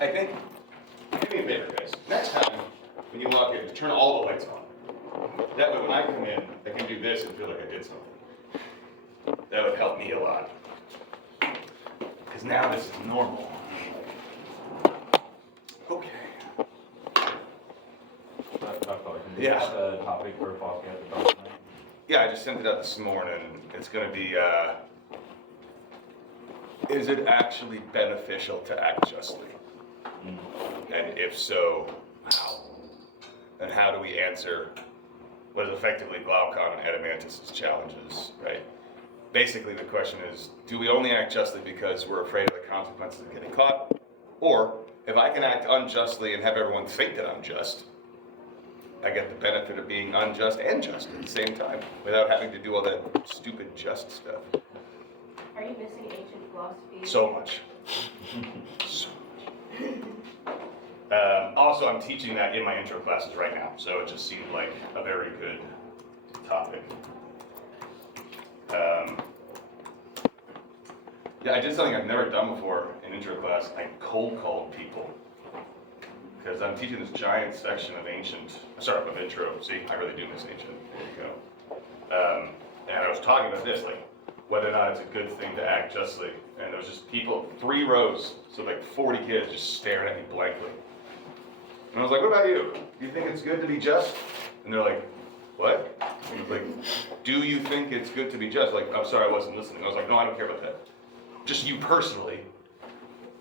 I think, do me a favor, guys. Next time, when you walk in, turn all the lights on. That way, when I come in, I can do this and feel like I did something. That would help me a lot. Because now this is normal. Okay. Yeah. Have a topic for Foster at the top tonight? Yeah, I just sent it out this morning. It's going to be, is it actually beneficial to act justly? And if so, how? And how do we answer what is effectively Glaucon and Adeimantus' challenges, right? Basically, the question is, do we only act justly because we're afraid of the consequences of getting caught? Or, if I can act unjustly and have everyone think that I'm just, I get the benefit of being unjust and just at the same time, without having to do all that stupid just stuff. Are you missing ancient philosophy? So much. So much. Also, I'm teaching that in my intro classes right now, so it just seemed like a very good topic. Yeah, I did something I've never done before in intro class. I cold called people. Because I'm teaching this giant section of intro. See, I really do miss ancient. There you go. And I was talking about this, like, whether or not it's a good thing to act justly. And there was just people, 3 rows, so like 40 kids just staring at me blankly. And I was like, what about you? Do you think it's good to be just? And they're like, what? And I was like, do you think it's good to be just? Like, I'm sorry, I wasn't listening. I was like, no, I don't care about that. Just you personally.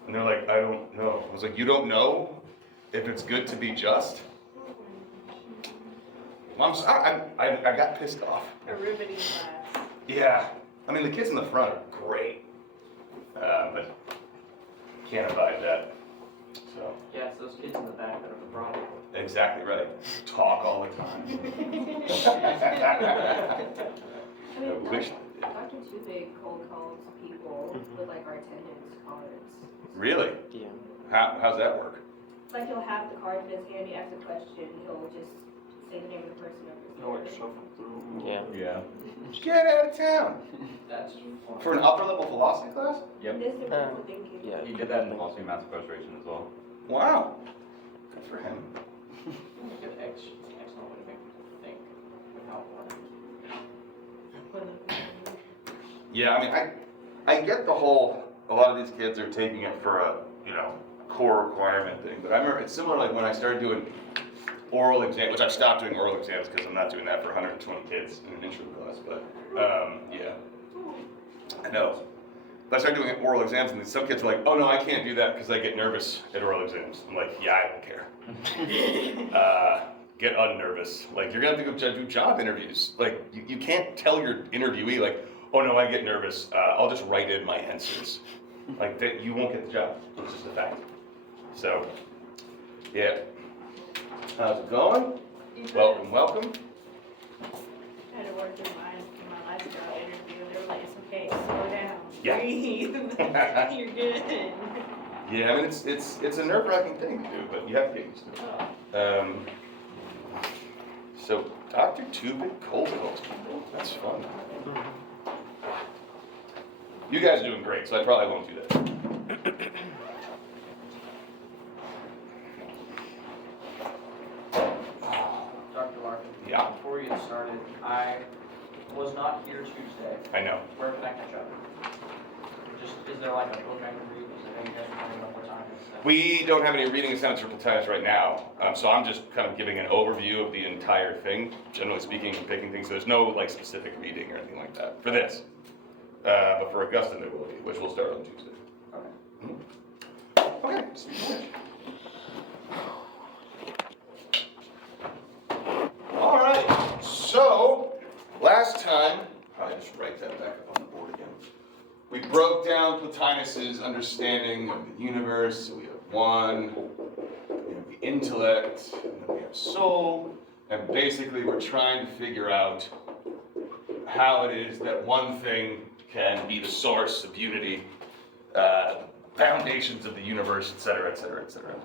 And they're like, I don't know. I was like, you don't know if it's good to be just? Well, I got pissed off. A riveting class. Yeah. I mean, the kids in the front are great. But can't abide that. So. Yeah, it's those kids in the back that are the problem. Exactly right. Talk all the time. I mean, wish. Dr. Too Big cold calls people with like our attendance cards. Really? Yeah. How's that work? Like he'll have the card in his hand, he asks a question, he'll just say the name of the person No, like over his shuffle through. Yeah. Yeah. Get out of town. That's fun. For an upper level philosophy class? Yep. This is critical thinking. Yeah. He did that in philosophy and math sequestration as well. Wow. Good for him. Good excellent way to make people think without learning. Yeah, I mean, I get the whole, a lot of these kids are taking it for a, core requirement thing, but I remember it's similar like when I started doing oral exams, which I've stopped doing oral exams because I'm not doing that for 120 kids in an intro class, but yeah, I know. But I started doing oral exams and some kids are like, oh no, I can't do that because I get nervous at oral exams. I'm like, yeah, I don't care. Get unnervous. Like, you're gonna have to go do job interviews. Like, you can't tell your interviewee, like, oh no, I get nervous. I'll just write in my answers. Like, that, you won't get the job. It's just a fact. So, yeah. How's it going? Welcome, welcome. I had to work in my lifestyle interview. They were like, it's okay, slow down. Yeah. Breathe. You're good. Yeah, I mean, it's a nerve-wracking thing to do, but you have to get used to it. So, Dr. Tubik cold calls people. That's fun. You guys are doing great, so I probably won't do that. Dr. Larkin. Yeah. Before we get started, I was not here Tuesday. I know. Where can I catch up? Just, is there like a book I can read? Is there any guys running one more time? We don't have any reading assignments for Plotinus right now, so I'm just kind of giving an overview of the entire thing, generally speaking, and picking things. So there's no like specific reading or anything like that for this. But for Augustine there will be, which will start on Tuesday. Okay. Okay. Sweet. All right. So last time, I'll just write that back up on the board again. We broke down Plotinus's understanding of the universe. So we have one, we have the intellect, and then we have soul. And basically we're trying to figure out how it is that one thing can be the source of unity, foundations of the universe, etc., etc., etc.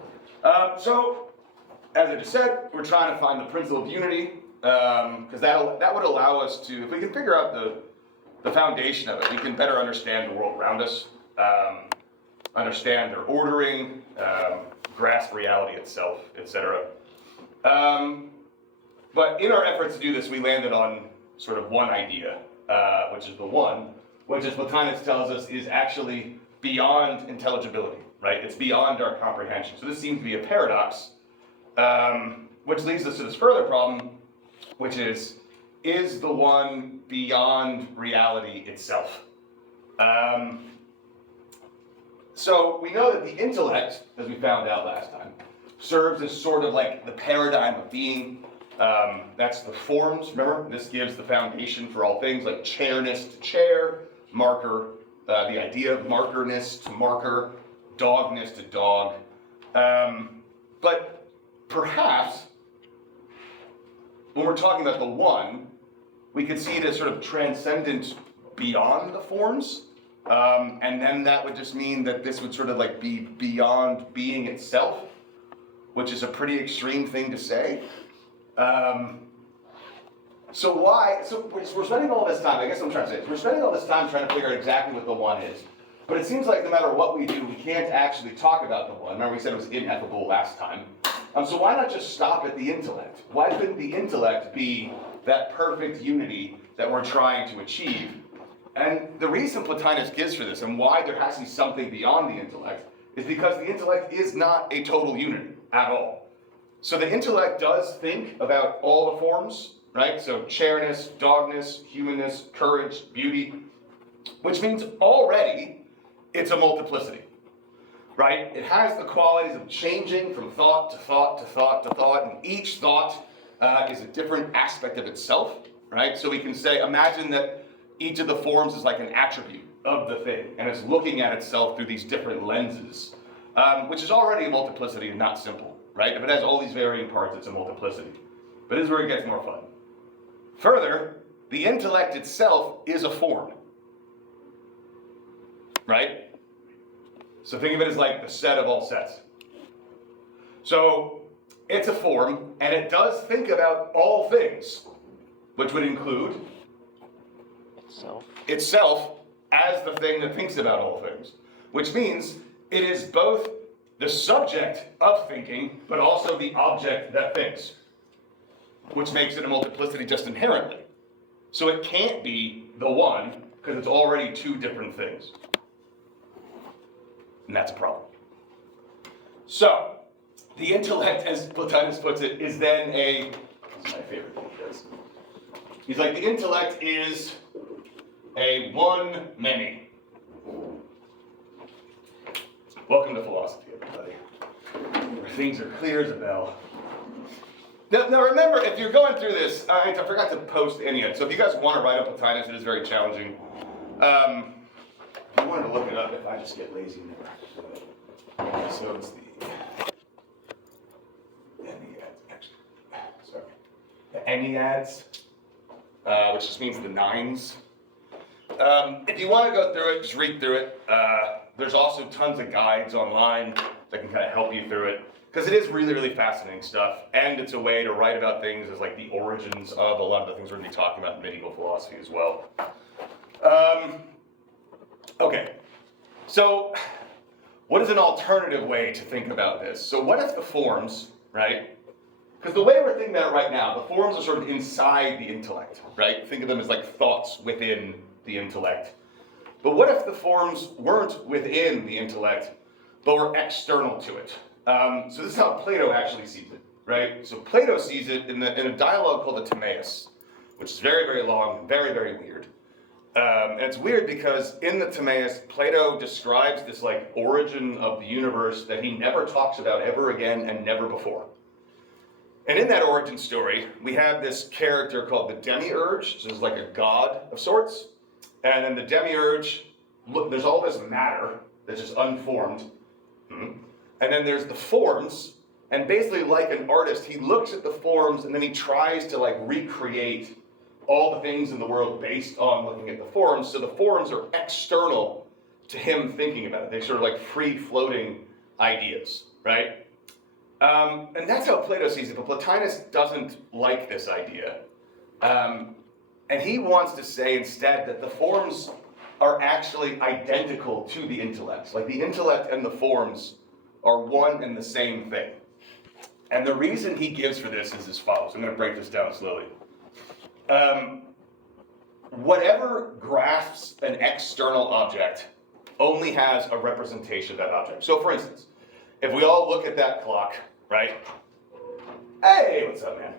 So, as I just said, we're trying to find the principle of unity, because that would allow us to, if we can figure out the foundation of it, we can better understand the world around us. understand their ordering, grasp reality itself, etc. But in our efforts to do this, we landed on sort of one idea, which is the one, which, as Plotinus tells us, is actually beyond intelligibility, right? It's beyond our comprehension. So this seems to be a paradox, which leads us to this further problem, which is the one beyond reality itself? So we know that the intellect, as we found out last time, serves as sort of like the paradigm of being. That's the forms, remember? This gives the foundation for all things like chairness to chair, marker, the idea of markerness to marker, dogness to dog. But perhaps, when we're talking about the one, we could see it as sort of transcendent beyond the forms. And then that would just mean that this would sort of like be beyond being itself, which is a pretty extreme thing to say. So we're spending all this time, I guess what I'm trying to say is we're spending all this time trying to figure out exactly what the one is. But it seems like no matter what we do, we can't actually talk about the one. Remember we said it was ineffable last time. So why not just stop at the intellect? Why couldn't the intellect be that perfect unity that we're trying to achieve? And the reason Plotinus gives for this and why there has to be something beyond the intellect is because the intellect is not a total unity at all. So the intellect does think about all the forms, right? So chairness, dogness, humanness, courage, beauty, which means already it's a multiplicity, right? It has the qualities of changing from thought to thought to thought to thought, and each thought is a different aspect of itself, right? So we can say, imagine that each of the forms is like an attribute of the thing, and it's looking at itself through these different lenses, which is already a multiplicity and not simple, right? If it has all these varying parts, it's a multiplicity. But this is where it gets more fun. Further, the intellect itself is a form, right? So think of it as like the set of all sets. So it's a form, and it does think about all things, which would include itself as the thing that thinks about all things, which means it is both the subject of thinking, but also the object that thinks, which makes it a multiplicity just inherently. So it can't be the one, because it's already two different things. And that's a problem. So, the intellect, as Plotinus puts it, is then this is my favorite thing he does. He's like, the intellect is a one many. Welcome to philosophy, everybody, where things are clear as a bell. Now remember, if you're going through this, I forgot to post any of it, so if you guys want to write up Plotinus, it is very challenging. If you wanted to look it up, if I just get lazy and never do it. So it's the Enneads, which just means the nines. If you want to go through it, just read through it. There's also tons of guides online that can kind of help you through it, because it is really, really fascinating stuff, and it's a way to write about things as like the origins of a lot of the things we're going to be talking about in medieval philosophy as well. Okay, so what is an alternative way to think about this? So what if the forms, right? Because the way we're thinking about it right now, the forms are sort of inside the intellect, right? Think of them as like thoughts within the intellect. But what if the forms weren't within the intellect, but were external to it? So this is how Plato actually sees it, right? So Plato sees it in a dialogue called the Timaeus, which is very, very long, very, very weird. And it's weird because in the Timaeus, Plato describes this like origin of the universe that he never talks about ever again and never before. And in that origin story, we have this character called the demiurge, which is like a god of sorts. And then the demiurge, look, there's all this matter that's just unformed. And then there's the forms, and basically like an artist, he looks at the forms and then he tries to like recreate all the things in the world based on looking at the forms. So the forms are external to him thinking about it. They're sort of like free-floating ideas, right? And that's how Plato sees it, but Plotinus doesn't like this idea. And he wants to say instead that the forms are actually identical to the intellects. Like the intellect and the forms are one and the same thing. And the reason he gives for this is as follows. I'm going to break this down slowly. Whatever grasps an external object only has a representation of that object. So for instance, if we all look at that clock, right? Hey, what's up, man?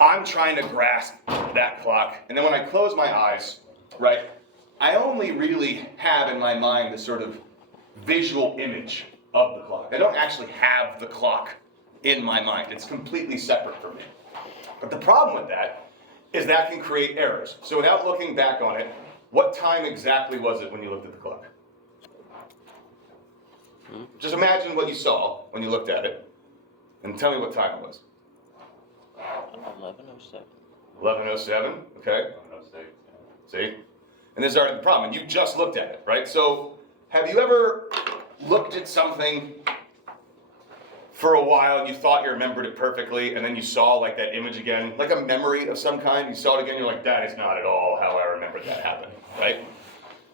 I'm trying to grasp that clock, and then when I close my eyes, right, I only really have in my mind the sort of visual image of the clock. I don't actually have the clock in my mind. It's completely separate from me. But the problem with that is that can create errors. So without looking back on it, what time exactly was it when you looked at the clock? Just imagine what you saw when you looked at it, and tell me what time it was. 11:07. 11:07, okay. See? And this is already the problem, and you just looked at it, right? So have you ever looked at something for a while and you thought you remembered it perfectly, and then you saw like that image again, like a memory of some kind, you saw it again, you're like, that is not at all how I remembered that happened, right?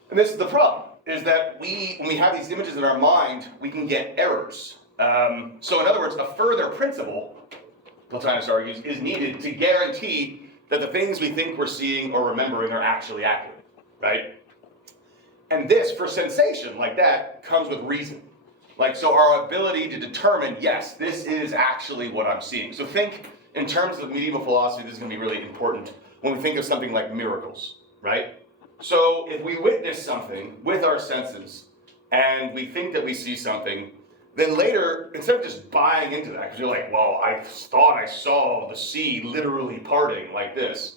And this is the problem, is that when we have these images in our mind, we can get errors. So in other words, a further principle, Plotinus argues, is needed to guarantee that the things we think we're seeing or remembering are actually accurate, right? And this, for sensation like that, comes with reason. Like, so our ability to determine, yes, this is actually what I'm seeing. So think, in terms of medieval philosophy, this is going to be really important when we think of something like miracles, right? So if we witness something with our senses, and we think that we see something, then later, instead of just buying into that, because you're like, well, I thought I saw the sea literally parting like this,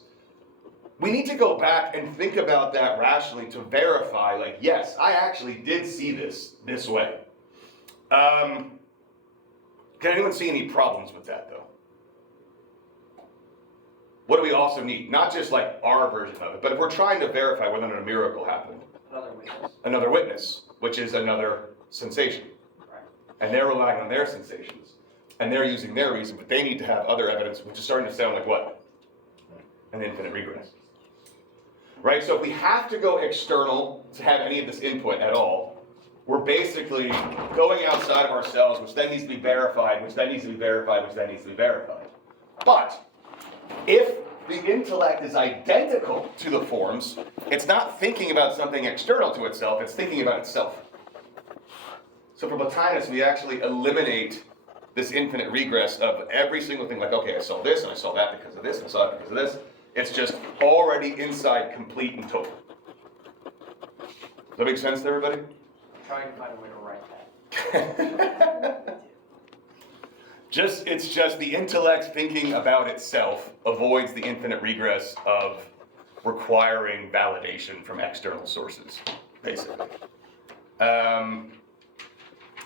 we need to go back and think about that rationally to verify, like, yes, I actually did see this way. Can anyone see any problems with that, though? What do we also need? Not just like our version of it, but if we're trying to verify whether or not a miracle happened. Another witness, which is another sensation. Right. And they're relying on their sensations. And they're using their reason, but they need to have other evidence, which is starting to sound like what? An infinite regress. Right? So if we have to go external to have any of this input at all, we're basically going outside of ourselves, which then needs to be verified, which then needs to be verified, which then needs to be verified. But if the intellect is identical to the forms, it's not thinking about something external to itself, it's thinking about itself. So for Plotinus, we actually eliminate this infinite regress of every single thing, like, okay, I saw this, and I saw that because of this, and I saw that because of this. It's just already inside, complete and total. Does that make sense to everybody? Trying to find a way to write that. It's just the intellect thinking about itself avoids the infinite regress of requiring validation from external sources, basically.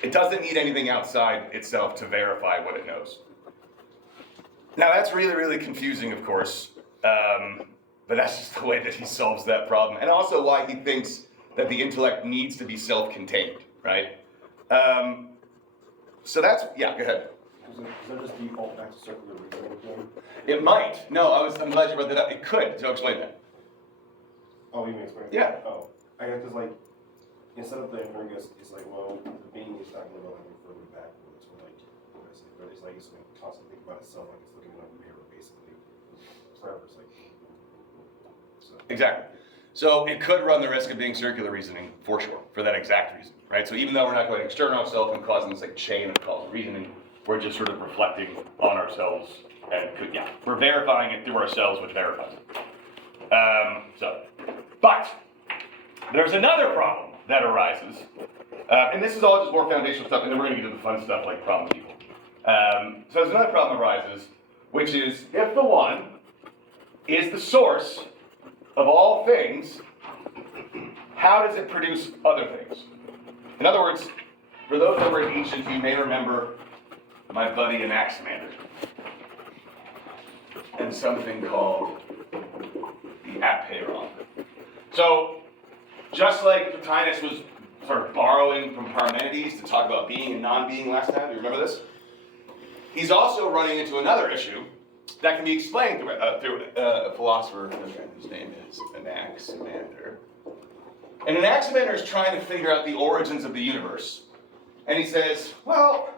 It doesn't need anything outside itself to verify what it knows. Now that's really, really confusing, of course, but that's just the way that he solves that problem, and also why he thinks that the intellect needs to be self-contained, right? So that's, yeah, go ahead. Does that just default back to circular reasoning again? It might. No, I'm glad you brought that up. It could. So explain that. Oh, you mean explain? Yeah. Oh, I got this like, instead of the infinite regress, it's like, well, the being is not going to go any further backwards, or like, what I say, but it's like it's going to constantly think about itself, like it's looking in a mirror, basically, forever. It's like, so. Exactly. So it could run the risk of being circular reasoning, for sure, for that exact reason, right? So even though we're not going external ourselves and causing this like chain of causal reasoning, we're just sort of reflecting on ourselves, and yeah, we're verifying it through ourselves, which verifies it. But there's another problem that arises, and this is all just more foundational stuff, and then we're going to get to the fun stuff like problem people. So there's another problem arises, which is if the one is the source of all things, how does it produce other things? In other words, for those that were ancient, you may remember my buddy Anaximander and something called the apeiron. So, just like Plotinus was sort of borrowing from Parmenides to talk about being and non-being last time, you remember this? He's also running into another issue that can be explained through a philosopher whose name is Anaximander. And Anaximander is trying to figure out the origins of the universe. And he says, well,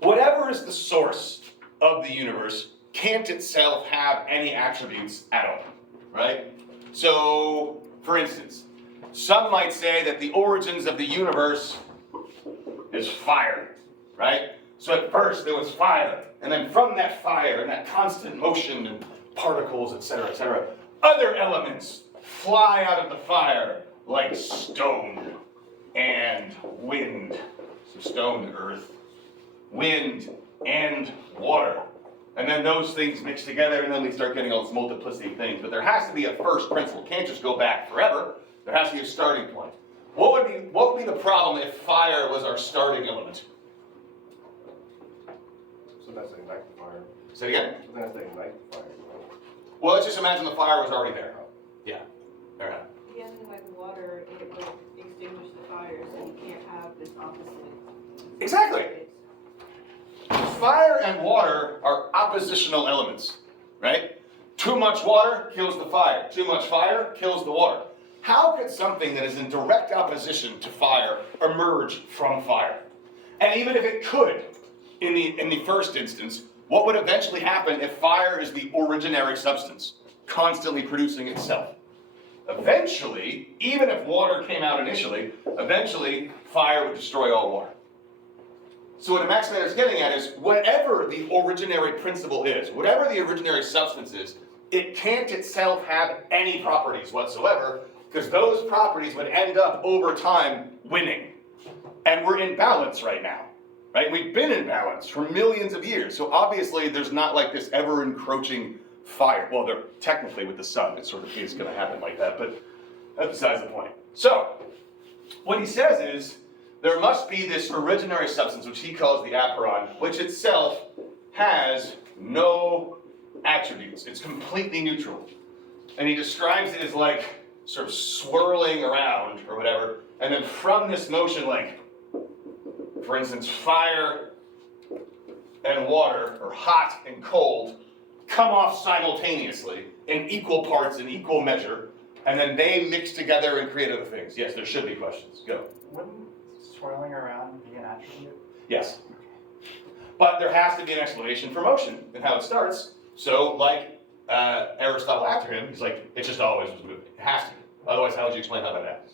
whatever is the source of the universe can't itself have any attributes at all, right? So, for instance, some might say that the origins of the universe is fire, right? So at first there was fire, and then from that fire and that constant motion and particles, etc., other elements fly out of the fire like stone and wind. So stone, earth, wind, and water. And then those things mix together, and then we start getting all this multiplicity of things. But there has to be a first principle. It can't just go back forever. There has to be a starting point. What would be the problem if fire was our starting element? So that's ignite the fire. Say it again? So that's ignite the fire. Right? Well, let's just imagine the fire was already there. Yeah. All right. Yeah, and like water, it would extinguish the fire, so you can't have this opposite. Exactly. Fire and water are oppositional elements, right? Too much water kills the fire. Too much fire kills the water. How could something that is in direct opposition to fire emerge from fire? And even if it could, in the first instance, what would eventually happen if fire is the originary substance, constantly producing itself? Eventually, even if water came out initially, eventually fire would destroy all water. So what Anaximander is getting at is, whatever the originary principle is, whatever the originary substance is, it can't itself have any properties whatsoever, because those properties would end up over time winning. And we're in balance right now, right? We've been in balance for millions of years. So obviously there's not like this ever encroaching fire. Well, they're technically with the sun, it sort of is going to happen like that, but that's besides the point. So what he says is, there must be this originary substance, which he calls the aporon, which itself has no attributes. It's completely neutral. And he describes it as like sort of swirling around or whatever, and then from this motion, like, for instance, fire and water, or hot and cold, come off simultaneously in equal parts, in equal measure, and then they mix together and create other things. Yes, there should be questions. Go. Wouldn't swirling around be an attribute? Yes. But there has to be an explanation for motion and how it starts. So, like Aristotle after him, he's like, it just always was moving. It has to be. Otherwise, how would you explain how that happens?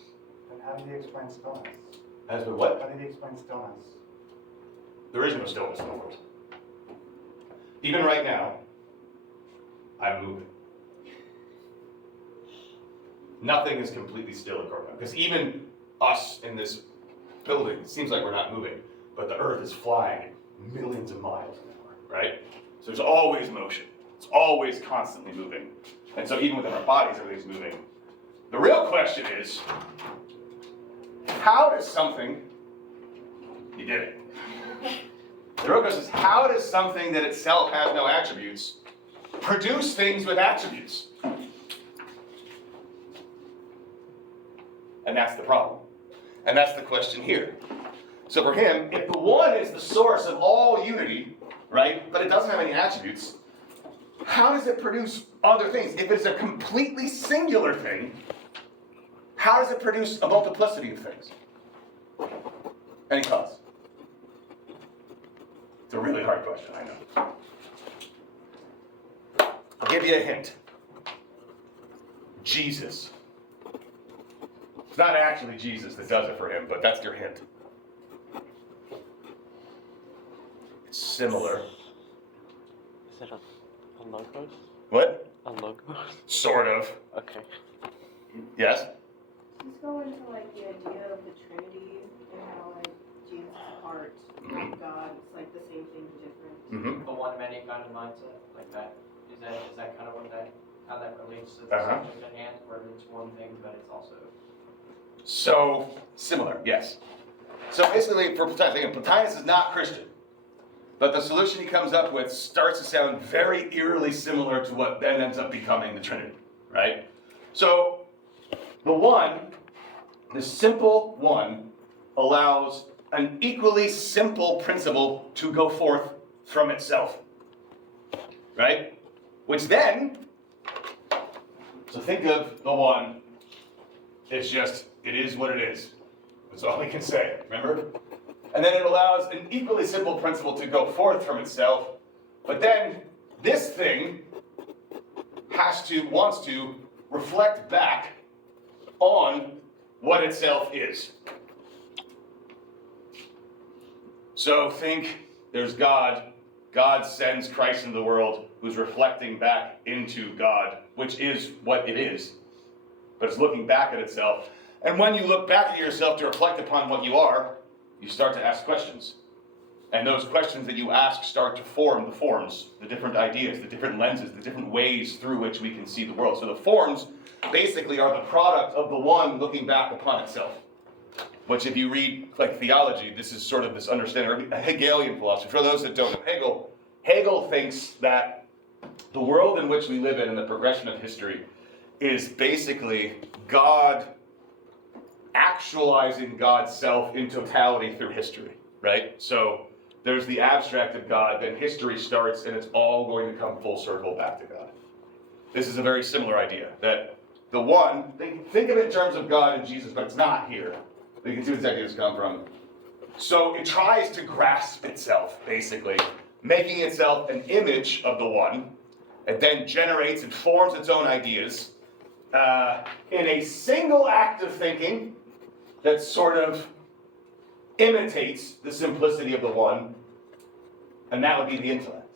Then how did he explain stillness? As with what? How did he explain stillness? There is no stillness in the world. Even right now, I'm moving. Nothing is completely still at Cornell. Because even us in this building, it seems like we're not moving, but the earth is flying millions of miles an hour, right? So there's always motion. It's always constantly moving. And so even within our bodies, everything's moving. The real question is, how does something, you did it. The real question is, how does something that itself has no attributes produce things with attributes? And that's the problem. And that's the question here. So for him, if the one is the source of all unity, right, but it doesn't have any attributes, how does it produce other things? If it's a completely singular thing, how does it produce a multiplicity of things? Any thoughts? It's a really hard question, I know. I'll give you a hint. Jesus. It's not actually Jesus that does it for him, but that's your hint. It's similar. Is it a logos? What? A logos? Sort of. Okay. Yes? Let's go into like the idea of the Trinity and how like Jesus is part of God. It's like the same thing, different. Mm-hmm. The one many kind of mindset, like that. Is that kind of what how that relates to the Uh-huh. subject at hand, where it's one thing, but it's also. So, similar, yes. So basically, for Plotinus is not Christian. But the solution he comes up with starts to sound very eerily similar to what then ends up becoming the Trinity, right? So, the one, the simple one, allows an equally simple principle to go forth from itself, right? Which then, so think of the one It's just, it is what it is. That's all we can say, remember? And then it allows an equally simple principle to go forth from itself, but then this thing wants to reflect back on what itself is. So think there's God. God sends Christ into the world who's reflecting back into God, which is what it is. But it's looking back at itself. And when you look back at yourself to reflect upon what you are, you start to ask questions. And those questions that you ask start to form the forms, the different ideas, the different lenses, the different ways through which we can see the world. So the forms basically are the product of the one looking back upon itself. Which if you read like theology, this is sort of this understanding, a Hegelian philosophy. For those that don't know Hegel thinks that the world in which we live in and the progression of history is basically God actualizing God's self in totality through history, right? So there's the abstract of God, then history starts and it's all going to come full circle back to God. This is a very similar idea, that the one, think of it in terms of God and Jesus, but it's not here. You can see where these ideas come from. So it tries to grasp itself, basically, making itself an image of the one. It then generates and forms its own ideas in a single act of thinking that sort of imitates the simplicity of the one, and that would be the intellect,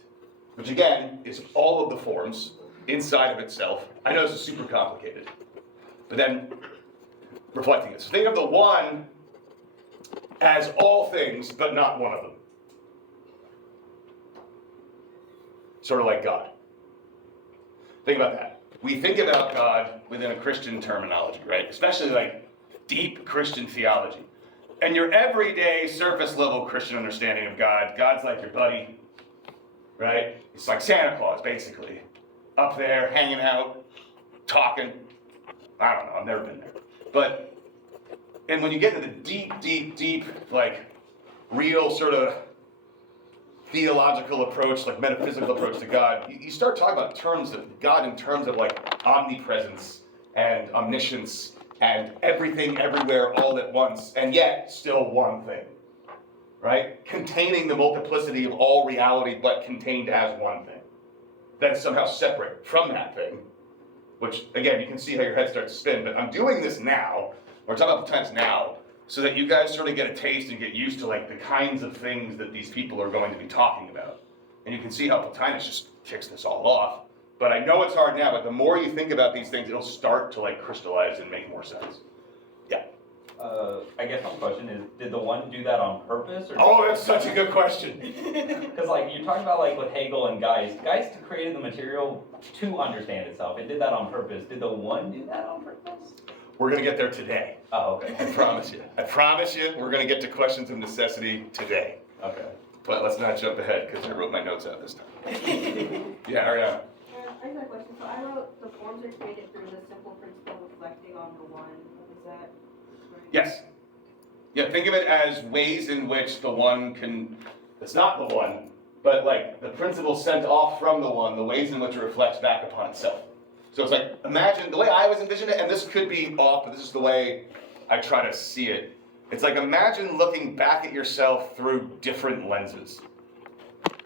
which again is all of the forms inside of itself. I know this is super complicated, but then reflecting it. So think of the one as all things, but not one of them. Sort of like God. Think about that. We think about God within a Christian terminology, right? Especially like deep Christian theology. And your everyday surface level Christian understanding of God, God's like your buddy, right? It's like Santa Claus, basically. Up there, hanging out, talking. I don't know, I've never been there. And when you get into the deep, like, real sort of theological approach, like metaphysical approach to God, you start talking about terms of God in terms of like omnipresence and omniscience and everything, everywhere, all at once, and yet still one thing, right? Containing the multiplicity of all reality, but contained as one thing. Then somehow separate from that thing, which, again, you can see how your head starts to spin, but I'm doing this now, we're talking about the times now, so that you guys sort of get a taste and get used to like the kinds of things that these people are going to be talking about. And you can see how Plotinus just kicks this all off. But I know it's hard now, but the more you think about these things, it'll start to like crystallize and make more sense. Yeah. I guess my question is, did the one do that on purpose? Or Oh, that's such a good question. Because like you're talking about like with Hegel and Geist created the material to understand itself. It did that on purpose. Did the one do that on purpose? We're going to get there today. Oh, okay. I promise you. I promise you, we're going to get to questions of necessity today. Okay. But let's not jump ahead, because I wrote my notes out this time. Yeah, Ariana. I have a question. So I wrote the forms are created through the simple principle reflecting on the one. Is that right? Yes. Yeah, think of it as ways in which the one can, it's not the one, but like the principle sent off from the one, the ways in which it reflects back upon itself. So it's like, imagine, the way I always envision it, and this could be off, but this is the way I try to see it. It's like, imagine looking back at yourself through different lenses,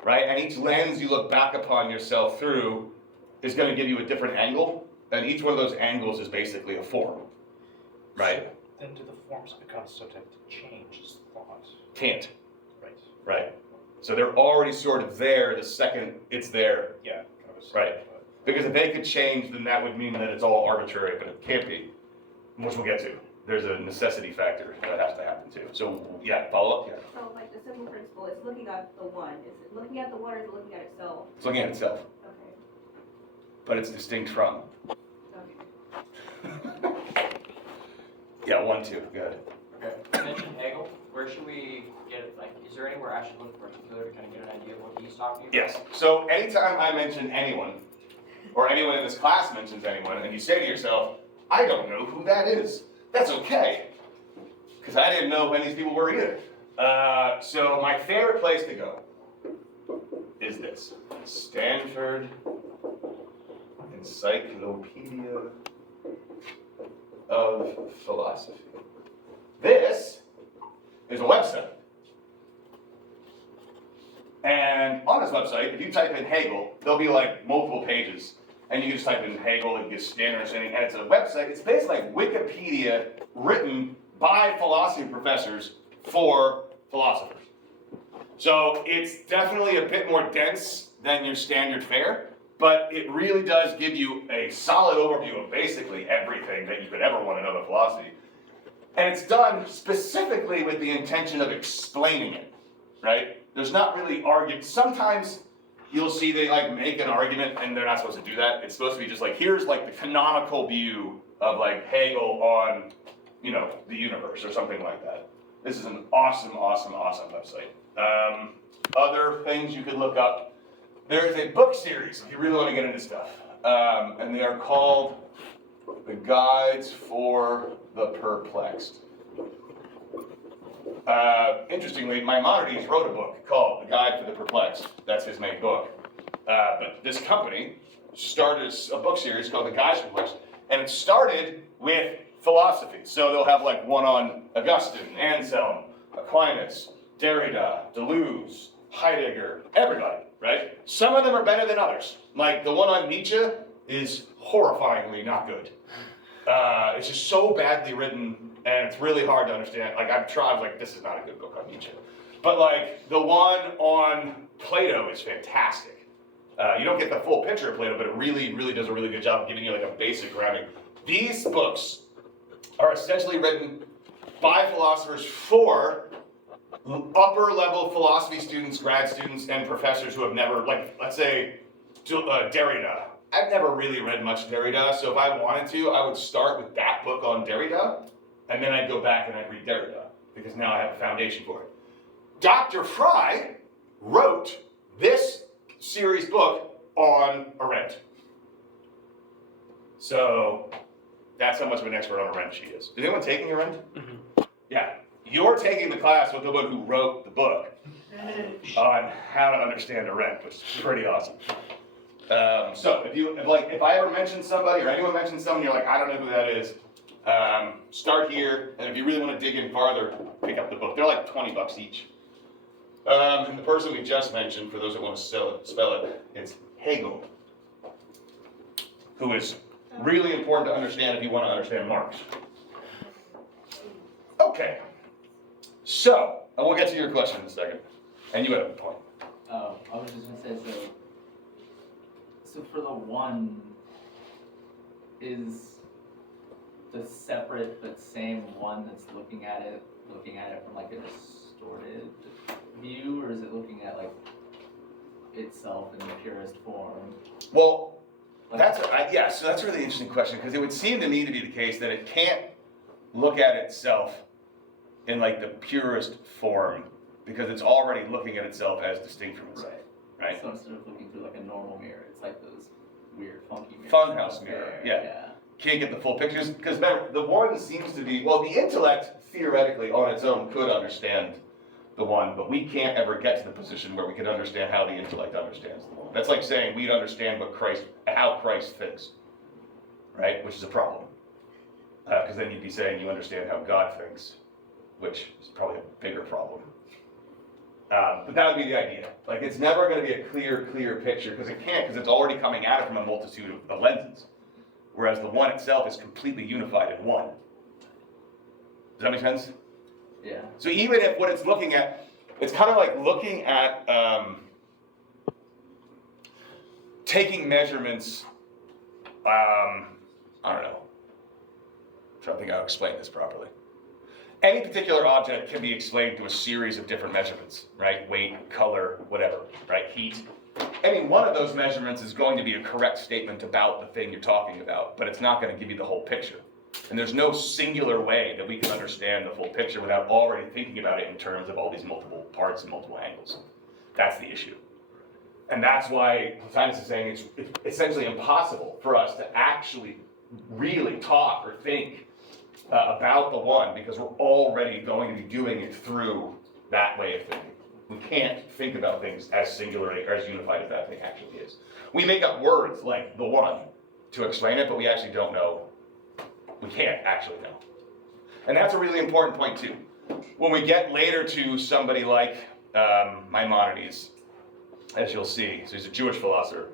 right? And each lens you look back upon yourself through is going to give you a different angle, and each one of those angles is basically a form, right? Then do the forms become subject to change as thought? Can't. Right. Right. So they're already sort of there the second it's there. Yeah. Right. Because if they could change, then that would mean that it's all arbitrary, but it can't be, which we'll get to. There's a necessity factor that has to happen too. So yeah, follow up? Yeah. So like the simple principle is looking at the one. Is it looking at the one or is it looking at itself? It's looking at itself, Okay. but it's distinct from. Okay. Yeah, 1, 2, good. Okay. You mentioned Hegel. Where should we get it? Like, is there anywhere I should look in particular to kind of get an idea of what he's talking about? Yes, so anytime I mention anyone, or anyone in this class mentions anyone, and you say to yourself, I don't know who that is. That's okay, because I didn't know who any of these people were either. So my favorite place to go is this, Stanford Encyclopedia of philosophy. This is a website. And on this website, if you type in Hegel, there'll be like multiple pages. And you can just type in Hegel and get standard understanding. And it's a website. It's basically like Wikipedia written by philosophy professors for philosophers. So it's definitely a bit more dense than your standard fare, but it really does give you a solid overview of basically everything that you could ever want to know about philosophy. And it's done specifically with the intention of explaining it, right? There's not really argument. Sometimes you'll see they like make an argument and they're not supposed to do that. It's supposed to be just like, here's like the canonical view of like Hegel on, you know, the universe or something like that. This is an awesome, awesome, awesome website. Other things you could look up. There is a book series if you really want to get into stuff. And they are called The Guides for the Perplexed. Interestingly, Maimonides wrote a book called The Guide for the Perplexed. That's his main book. But this company started a book series called The Guide for the Perplexed. And it started with philosophy. So they'll have like one on Augustine, Anselm, Aquinas, Derrida, Deleuze, Heidegger, everybody, right? Some of them are better than others. Like the one on Nietzsche is horrifyingly not good. It's just so badly written and it's really hard to understand. Like I've tried, like this is not a good book on Nietzsche. But like the one on Plato is fantastic. You don't get the full picture of Plato, but it really, really does a really good job of giving you like a basic grounding. These books are essentially written by philosophers for upper level philosophy students, grad students, and professors who have never, like, let's say, Derrida. I've never really read much Derrida, so if I wanted to, I would start with that book on Derrida, and then I'd go back and I'd read Derrida, because now I have a foundation for it. Dr. Fry wrote this series book on Arendt. So that's how much of an expert on Arendt she is. Is anyone taking Arendt? Mm-hmm. Yeah. You're taking the class with the one who wrote the book on how to understand Arendt, which is pretty awesome. So if I ever mention somebody or anyone mentions someone, you're like, I don't know who that is, start here, and if you really want to dig in farther, pick up the book. They're like $20 each. And the person we just mentioned, for those that want to spell it, it's Hegel, who is really important to understand if you want to understand Marx. Okay. So, we'll get to your question in a second. And you had a point. Oh, I was just gonna say, so for the one, is the separate but same one that's looking at it from like a distorted view, or is it looking at like itself in the purest form? Well, Like, so that's a really interesting question, because it would seem to me to be the case that it can't look at itself in like the purest form, because it's already looking at itself as distinct from itself, right? So instead of looking through like a normal mirror, it's like those weird funky mirrors. Funhouse mirror, yeah. Can't get the full pictures, because remember, the one seems to be, well, the intellect theoretically on its own could understand the one, but we can't ever get to the position where we can understand how the intellect understands the one. That's like saying we'd understand how Christ thinks, right? Which is a problem, because then you'd be saying you understand how God thinks, which is probably a bigger problem. But that would be the idea. Like, it's never going to be a clear picture, because it can't, because it's already coming at it from a multitude of lenses. Whereas the one itself is completely unified in one. Does that make sense? Yeah. So even if what it's looking at, it's kind of like looking at taking measurements, I don't know. I'm trying to think how to explain this properly. Any particular object can be explained through a series of different measurements, right? Weight, color, whatever, right? Heat. Any one of those measurements is going to be a correct statement about the thing you're talking about, but it's not going to give you the whole picture. And there's no singular way that we can understand the full picture without already thinking about it in terms of all these multiple parts and multiple angles. That's the issue. And that's why Plotinus is saying it's essentially impossible for us to actually really talk or think about the one, because we're already going to be doing it through that way of thinking. We can't think about things as singularly or as unified as that thing actually is. We make up words like the one to explain it, but we actually don't know We can't actually know. And that's a really important point too. When we get later to somebody like Maimonides, as you'll see, so he's a Jewish philosopher,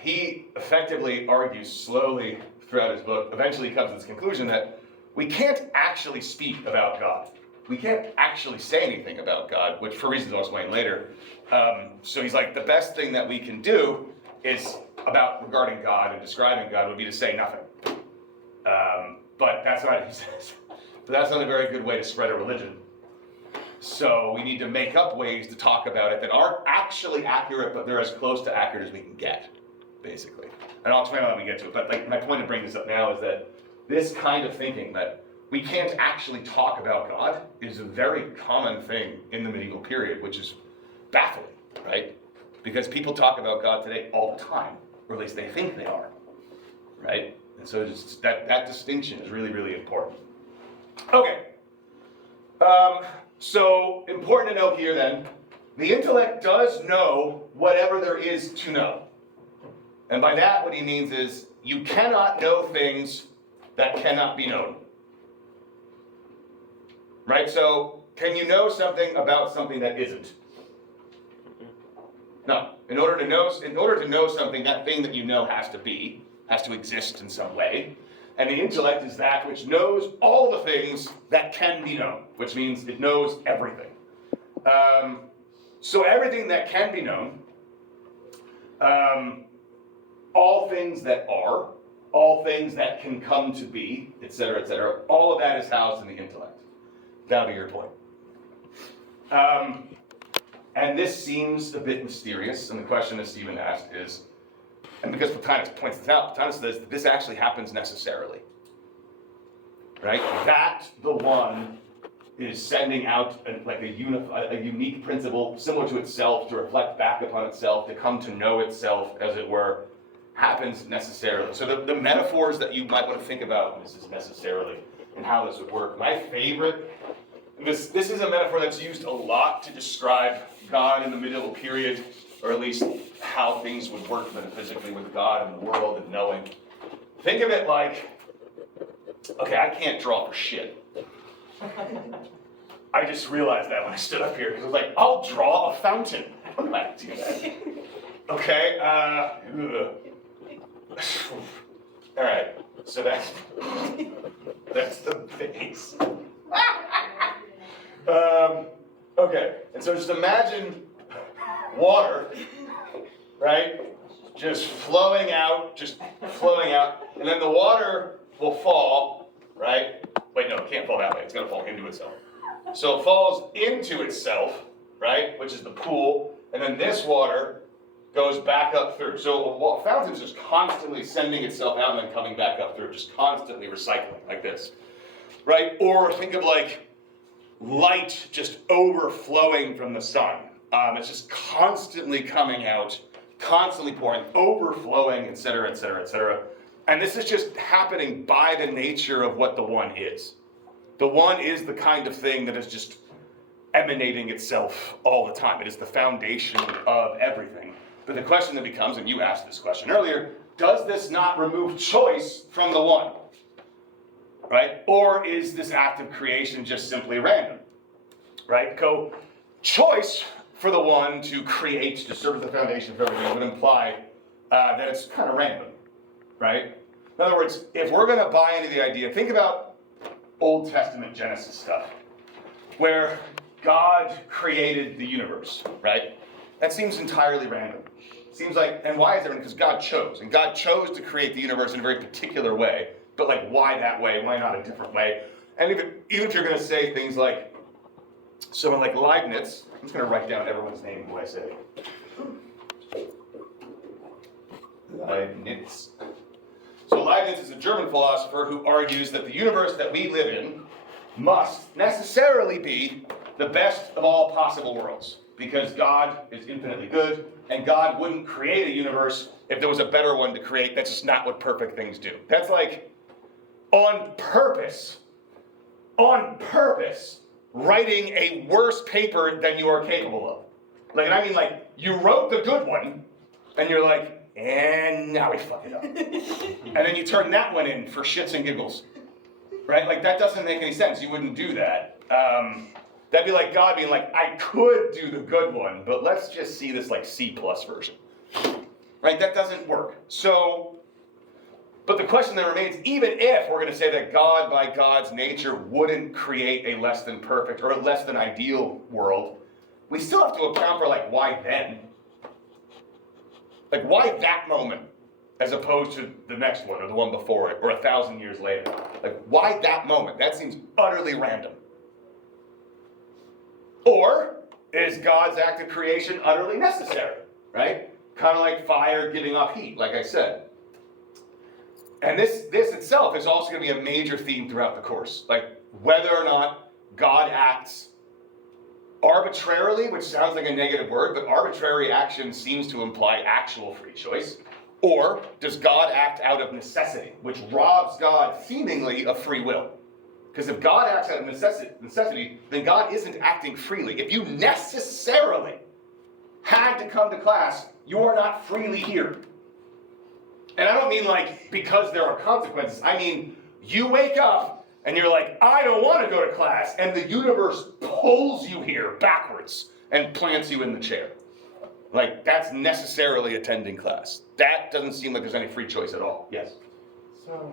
he effectively argues slowly throughout his book, eventually comes to this conclusion that we can't actually speak about God. We can't actually say anything about God, which for reasons I'll explain later. So he's like, the best thing that we can do is regarding God and describing God would be to say nothing. But that's not, he says, but that's not a very good way to spread a religion. So we need to make up ways to talk about it that aren't actually accurate, but they're as close to accurate as we can get, basically. And I'll explain how we get to it. But like my point of bringing this up now is that this kind of thinking that we can't actually talk about God is a very common thing in the medieval period, which is baffling, right? Because people talk about God today all the time, or at least they think they are, right? And so just that distinction is really, really important. Okay. So important to note here then, the intellect does know whatever there is to know. And by that, what he means is you cannot know things that cannot be known. Right? So, can you know something about something that isn't? No. In order to know something, that thing that you know has to exist in some way. And the intellect is that which knows all the things that can be known, which means it knows everything. So everything that can be known, all things that are, all things that can come to be, etc., all of that is housed in the intellect. Down to your point. And this seems a bit mysterious, and the question that Stephen asked is, and because Plotinus points this out, Plotinus says that this actually happens necessarily. Right? That the one is sending out a unique principle similar to itself to reflect back upon itself, to come to know itself, as it were, happens necessarily. So the metaphors that you might want to think about when this is necessarily and how this would work. My favorite, this is a metaphor that's used a lot to describe God in the medieval period, or at least how things would work metaphysically with God and the world and knowing. Think of it like, okay, I can't draw for shit. I just realized that when I stood up here, because I was like, I'll draw a fountain. I don't like to do that. Okay, all right, so that's the base. Okay, and so just imagine water, right? Just flowing out, and then the water will fall, right? Wait, no, it can't fall that way. It's gonna fall into itself. So it falls into itself, right? Which is the pool, and then this water goes back up through. So a fountain is just constantly sending itself out and then coming back up through, just constantly recycling like this, right? Or think of like light just overflowing from the sun. It's just constantly coming out, constantly pouring, overflowing, etc., etc., etc. And this is just happening by the nature of what the one is. The one is the kind of thing that is just emanating itself all the time. It is the foundation of everything. But the question that becomes, and you asked this question earlier, does this not remove choice from the one? Right? Or is this act of creation just simply random? Right? So choice for the one to create, to serve as the foundation for everything, would imply that it's kind of random. Right? In other words, if we're going to buy into the idea, think about Old Testament Genesis stuff, where God created the universe, right? That seems entirely random. Seems like, and why is it random? Because God chose, and God chose to create the universe in a very particular way. But like, why that way? Why not a different way? And even if you're going to say things like, someone like Leibniz, I'm just going to write down everyone's name when I say it. Leibniz. So Leibniz is a German philosopher who argues that the universe that we live in must necessarily be the best of all possible worlds, because God is infinitely good, and God wouldn't create a universe if there was a better one to create. That's just not what perfect things do. That's like, on purpose, writing a worse paper than you are capable of. Like, and I mean, like, you wrote the good one, and you're like, and now we fuck it up. And then you turn that one in for shits and giggles, right? Like that doesn't make any sense. You wouldn't do that. That'd be like God being like, I could do the good one, but let's just see this like C+ version, right? That doesn't work. So, but the question then remains, even if we're going to say that God, by God's nature, wouldn't create a less than perfect or a less than ideal world, we still have to account for like why then? Like why that moment as opposed to the next one or the one before it or 1,000 years later? Like why that moment? That seems utterly random. Or is God's act of creation utterly necessary, right? Kind of like fire giving off heat, like I said. And this itself is also going to be a major theme throughout the course. Like whether or not God acts arbitrarily, which sounds like a negative word, but arbitrary action seems to imply actual free choice. Or does God act out of necessity, which robs God seemingly of free will? Because if God acts out of necessity, then God isn't acting freely. If you necessarily had to come to class, you are not freely here. And I don't mean like because there are consequences. I mean, you wake up and you're like, I don't want to go to class. And the universe pulls you here backwards and plants you in the chair. Like, that's necessarily attending class. That doesn't seem like there's any free choice at all. Yes? So,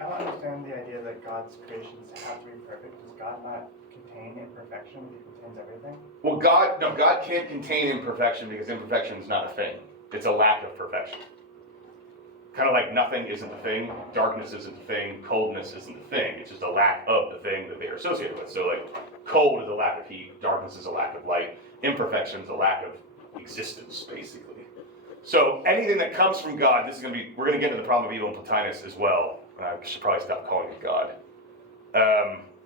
I don't understand the idea that God's creations have to be perfect. Does God not contain imperfection? He contains everything? Well, God can't contain imperfection because imperfection is not a thing. It's a lack of perfection. Kind of like nothing isn't a thing, darkness isn't a thing, coldness isn't a thing. It's just a lack of the thing that they are associated with. So like cold is a lack of heat, darkness is a lack of light, imperfection is a lack of existence, basically. So anything that comes from God, we're going to get into the problem of evil and Plotinus as well. I should probably stop calling it God.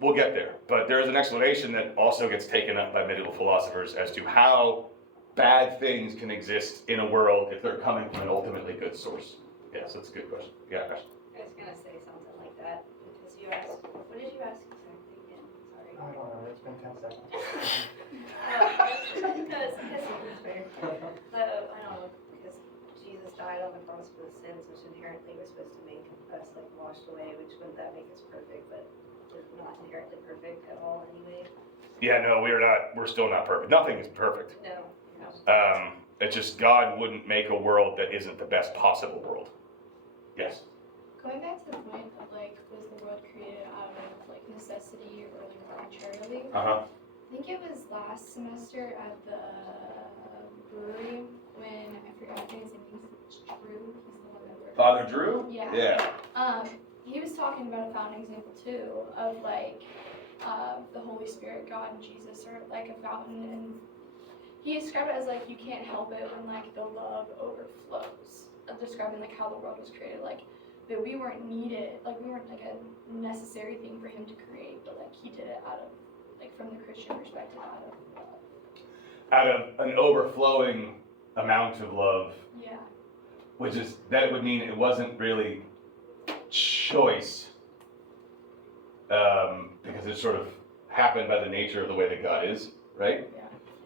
We'll get there. But there is an explanation that also gets taken up by medieval philosophers as to how bad things can exist in a world if they're coming from an ultimately good source. Yes, that's a good question. Yeah, Ash. I was gonna say something like that, because you asked, what did you ask exactly again? Sorry. I don't know, it's been 10 seconds. Because it's fair. I don't know, because Jesus died on the cross for the sins, which inherently we're supposed to make us like washed away, which wouldn't that make us perfect, but we're not inherently perfect at all anyway. Yeah, no, we're still not perfect. Nothing is perfect. No. It's just God wouldn't make a world that isn't the best possible world. Yes? Going back to the point of like, was the world created out of like necessity or like arbitrarily? Uh-huh. I think it was last semester at the brewery when I forgot his name. It's Drew. He's the one that worked. Father Drew? Yeah. Yeah. He was talking about a fountain example too of like the Holy Spirit, God, and Jesus are like a fountain, and he described it as like you can't help it when like the love overflows. Describing like how the world was created, like that we weren't needed, like we weren't like a necessary thing for him to create, but like he did it out of like from the Christian perspective, out of love. Out of an overflowing amount of love. Yeah. Which is, that would mean it wasn't really choice, because it sort of happened by the nature of the way that God is, right?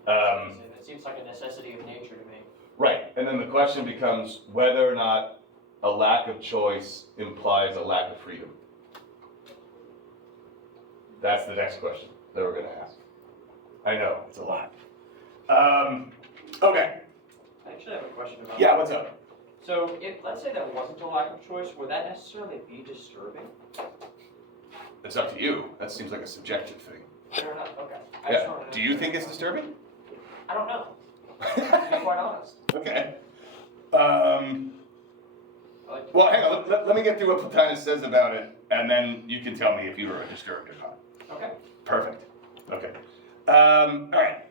Yeah. It seems like a necessity of nature to me. Right, and then the question becomes whether or not a lack of choice implies a lack of freedom. That's the next question that we're gonna ask. I know, it's a lot. Okay. I actually have a question about Yeah, what's up? So, if let's say that wasn't a lack of choice, would that necessarily be disturbing? It's up to you. That seems like a subjective thing. Fair enough. Okay. I just Yeah. wanted to Do you think it's disturbing? I don't know. To be quite honest. Okay. Like, Well, hang on. Let me get through what Plotinus says about it, and then you can tell me if you were disturbed or not. okay. Perfect. Okay. All right.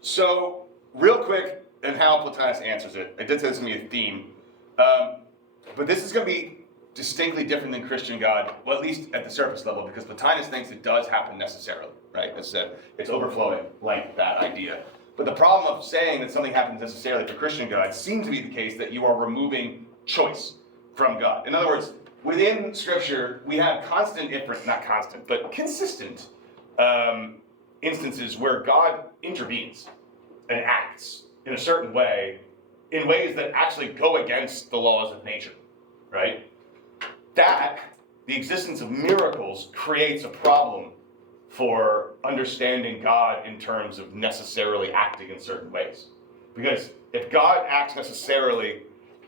So, real quick, and how Plotinus answers it. I did say this is going to be a theme. But this is going to be distinctly different than Christian God, well, at least at the surface level, because Plotinus thinks it does happen necessarily, right? As I said, it's overflowing, like that idea. But the problem of saying that something happens necessarily for Christian God seems to be the case that you are removing choice from God. In other words, within Scripture, we have not constant, but consistent instances where God intervenes and acts in a certain way in ways that actually go against the laws of nature, right? That, the existence of miracles, creates a problem for understanding God in terms of necessarily acting in certain ways. Because if God acts necessarily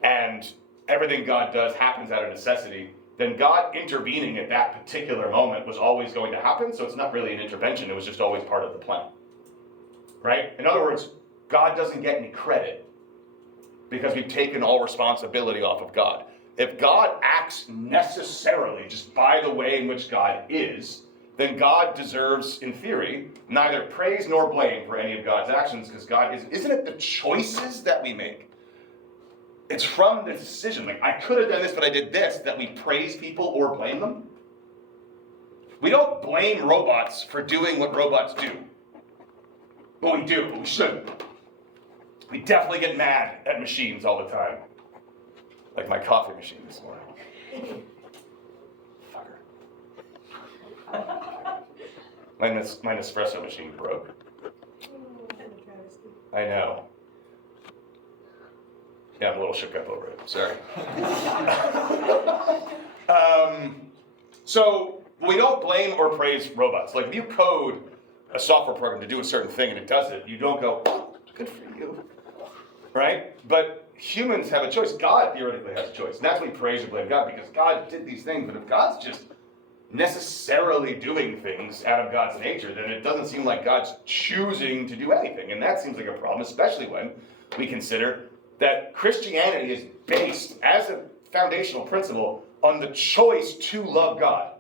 and everything God does happens out of necessity, then God intervening at that particular moment was always going to happen, so it's not really an intervention, it was just always part of the plan. Right? In other words, God doesn't get any credit because we've taken all responsibility off of God. If God acts necessarily just by the way in which God is, then God deserves, in theory, neither praise nor blame for any of God's actions, because God isn't it the choices that we make? It's from the decision, like, I could have done this, but I did this, that we praise people or blame them. We don't blame robots for doing what robots do. Well, we do, but we shouldn't. We definitely get mad at machines all the time. Like my coffee machine this morning. Fucker. My Nespresso machine broke. I know. Yeah, I'm a little shook up over it. Sorry. So we don't blame or praise robots. Like if you code a software program to do a certain thing and it does it, you don't go, oh, good for you. Right? But humans have a choice. God theoretically has a choice. And that's when we praise or blame God, because God did these things. But if God's just necessarily doing things out of God's nature, then it doesn't seem like God's choosing to do anything. And that seems like a problem, especially when we consider that Christianity is based, as a foundational principle, on the choice to love God.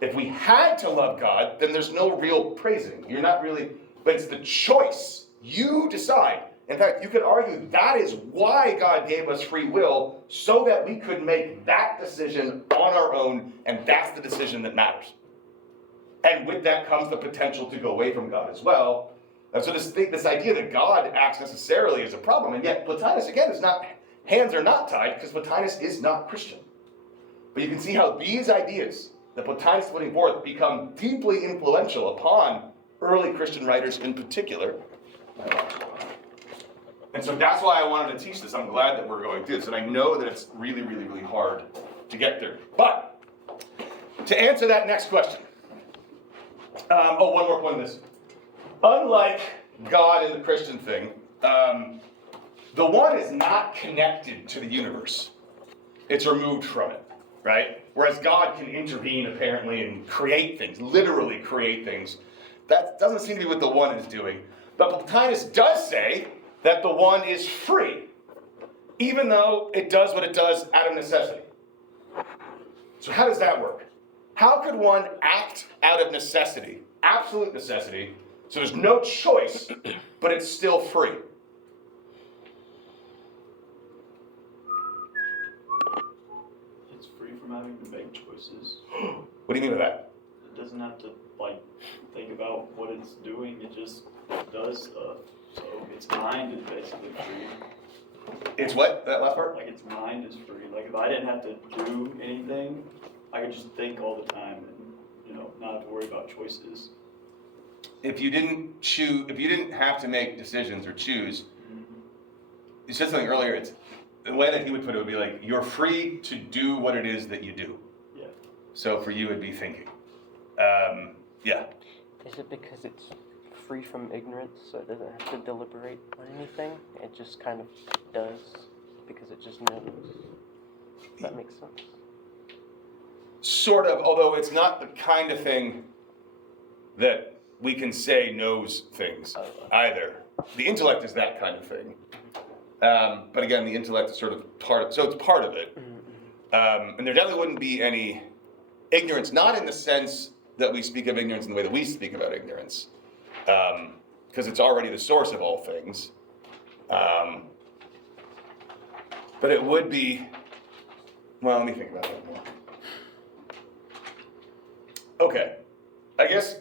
If we had to love God, then there's no real praising. You're not really, but it's the choice. You decide. In fact, you could argue that is why God gave us free will, so that we could make that decision on our own, and that's the decision that matters. And with that comes the potential to go away from God as well. And so this idea that God acts necessarily is a problem, and yet Plotinus, again, is not, hands are not tied, because Plotinus is not Christian. But you can see how these ideas that Plotinus is putting forth become deeply influential upon early Christian writers in particular. And so that's why I wanted to teach this. I'm glad that we're going through this, and I know that it's really, really, really hard to get through. But to answer that next question, one more point on this. Unlike God in the Christian thing, the one is not connected to the universe. It's removed from it, right? Whereas God can intervene apparently and create things, literally create things. That doesn't seem to be what the one is doing. But Plotinus does say that the one is free, even though it does what it does out of necessity. So how does that work? How could one act out of necessity, absolute necessity, so there's no choice, but it's still free? It's free from having to make choices. What do you mean by that? It doesn't have to, think about what it's doing. It just does stuff. So its mind is basically free. It's what? That last part? Its mind is free. If I didn't have to do anything, I could just think all the time and, not have to worry about choices. If you didn't have to make decisions or choose, you said something earlier, it's the way that he would put it would be like, you're free to do what it is that you do. Yeah. So for you, it'd be thinking. Yeah. Is it because it's free from ignorance, so it doesn't have to deliberate on anything? It just kind of does because it just knows. Does that make sense? Sort of, although it's not the kind of thing that we can say knows things either. The intellect is that kind of thing. But again, the intellect is sort of part of, so it's part of it. And there definitely wouldn't be any ignorance, not in the sense that we speak of ignorance in the way that we speak about ignorance, because it's already the source of all things. But it would be, well, let me think about that more. Okay, I guess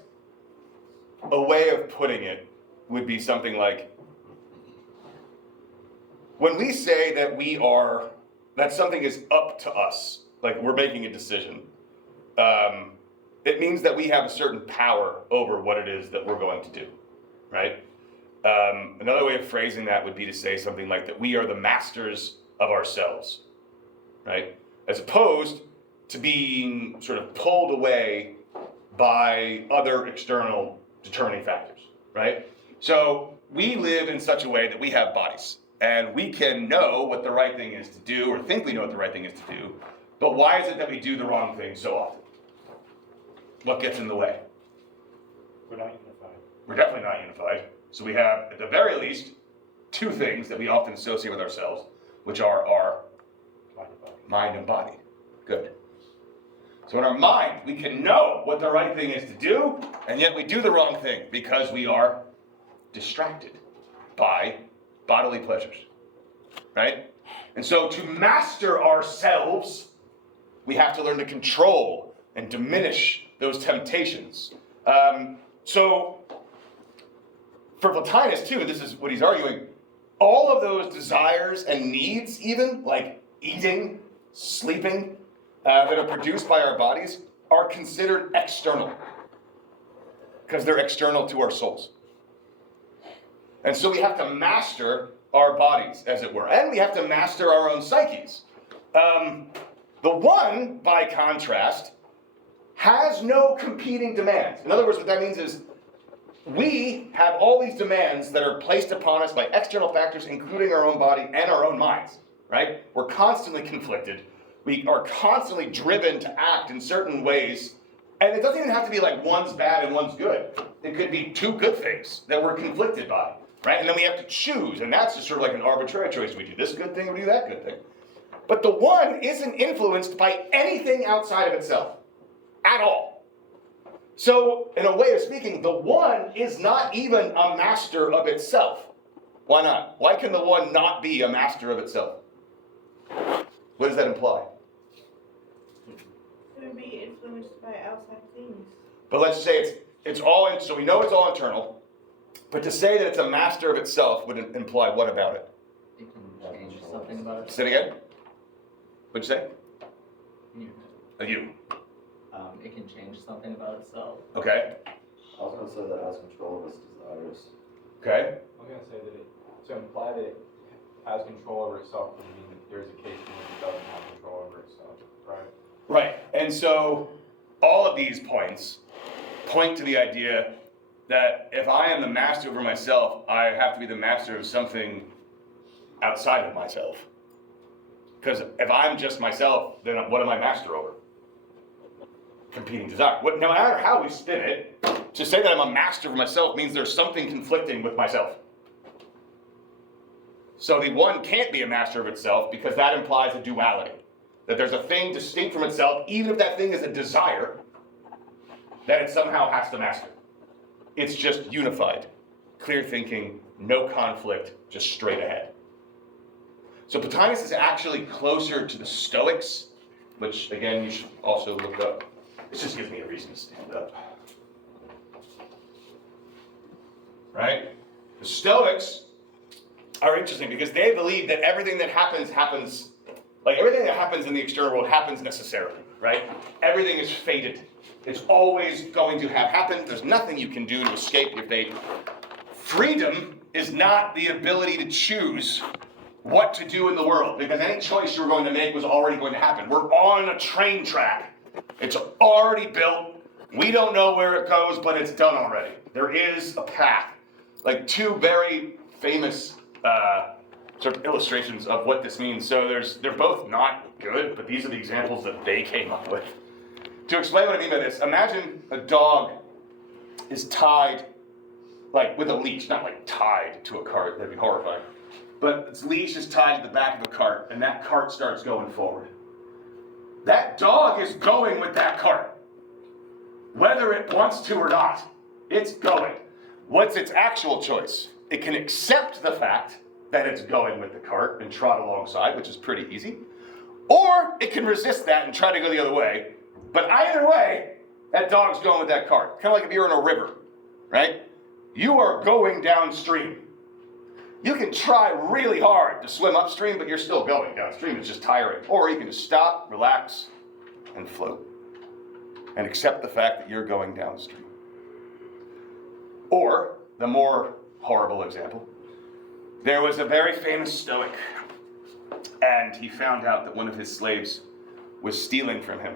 a way of putting it would be something like, when we say that something is up to us, like we're making a decision, it means that we have a certain power over what it is that we're going to do, right? Another way of phrasing that would be to say something like that we are the masters of ourselves, right? As opposed to being sort of pulled away by other external determining factors, right? So we live in such a way that we have bodies, and we can know what the right thing is to do, or think we know what the right thing is to do, but why is it that we do the wrong thing so often? What gets in the way? We're not unified. We're definitely not unified. So we have, at the very least, two things that we often associate with ourselves, which are our mind and body. Good. So in our mind, we can know what the right thing is to do, and yet we do the wrong thing because we are distracted by bodily pleasures, right? And so to master ourselves, we have to learn to control and diminish those temptations. So for Plotinus too, this is what he's arguing, all of those desires and needs, even like eating, sleeping, that are produced by our bodies are considered external because they're external to our souls. And so we have to master our bodies, as it were, and we have to master our own psyches. The one, by contrast, has no competing demands. In other words, what that means is we have all these demands that are placed upon us by external factors, including our own body and our own minds, right? We're constantly conflicted. We are constantly driven to act in certain ways, and it doesn't even have to be like one's bad and one's good. It could be two good things that we're conflicted by, right? And then we have to choose, and that's just sort of like an arbitrary choice. We do this good thing, we do that good thing. But the one isn't influenced by anything outside of itself, at all. So, in a way of speaking, the one is not even a master of itself. Why not? Why can the one not be a master of itself? What does that imply? It would be influenced by outside things. But let's say it's all in, so we know it's all internal. But to say that it's a master of itself would imply what about it? It can change something about it. Say it again. What'd you say? You. You. It can change something about itself. Okay. I was gonna say that it has control of its desires. Okay. I'm gonna say that to imply that it has control over itself would mean that there's a case in which it doesn't have control over itself, right? Right. And so all of these points point to the idea that if I am the master over myself, I have to be the master of something outside of myself. Because if I'm just myself, then what am I master over? Competing desire. No matter how we spin it, to say that I'm a master of myself means there's something conflicting with myself. So the one can't be a master of itself because that implies a duality. That there's a thing distinct from itself, even if that thing is a desire, that it somehow has to master. It's just unified, clear thinking, no conflict, just straight ahead. So Plotinus is actually closer to the Stoics, which again you should also look up. This just gives me a reason to stand up. Right? The Stoics are interesting because they believe that everything that happens, like everything that happens in the external world happens necessarily, right? Everything is fated. It's always going to have happened. There's nothing you can do to escape your fate. Freedom is not the ability to choose what to do in the world, because any choice you were going to make was already going to happen. We're on a train track. It's already built. We don't know where it goes, but it's done already. There is a path. Like two very famous sort of illustrations of what this means. So they're both not good, but these are the examples that they came up with. To explain what I mean by this, imagine a dog is tied, like with a leash, not like tied to a cart, that'd be horrifying. But its leash is tied to the back of a cart, and that cart starts going forward. That dog is going with that cart. Whether it wants to or not, it's going. What's its actual choice? It can accept the fact that it's going with the cart and trot alongside, which is pretty easy. Or it can resist that and try to go the other way. But either way, that dog's going with that cart. Kind of like if you're in a river, right? You are going downstream. You can try really hard to swim upstream, but you're still going downstream. It's just tiring. Or you can just stop, relax, and float. And accept the fact that you're going downstream. Or, the more horrible example. There was a very famous Stoic, and he found out that one of his slaves was stealing from him.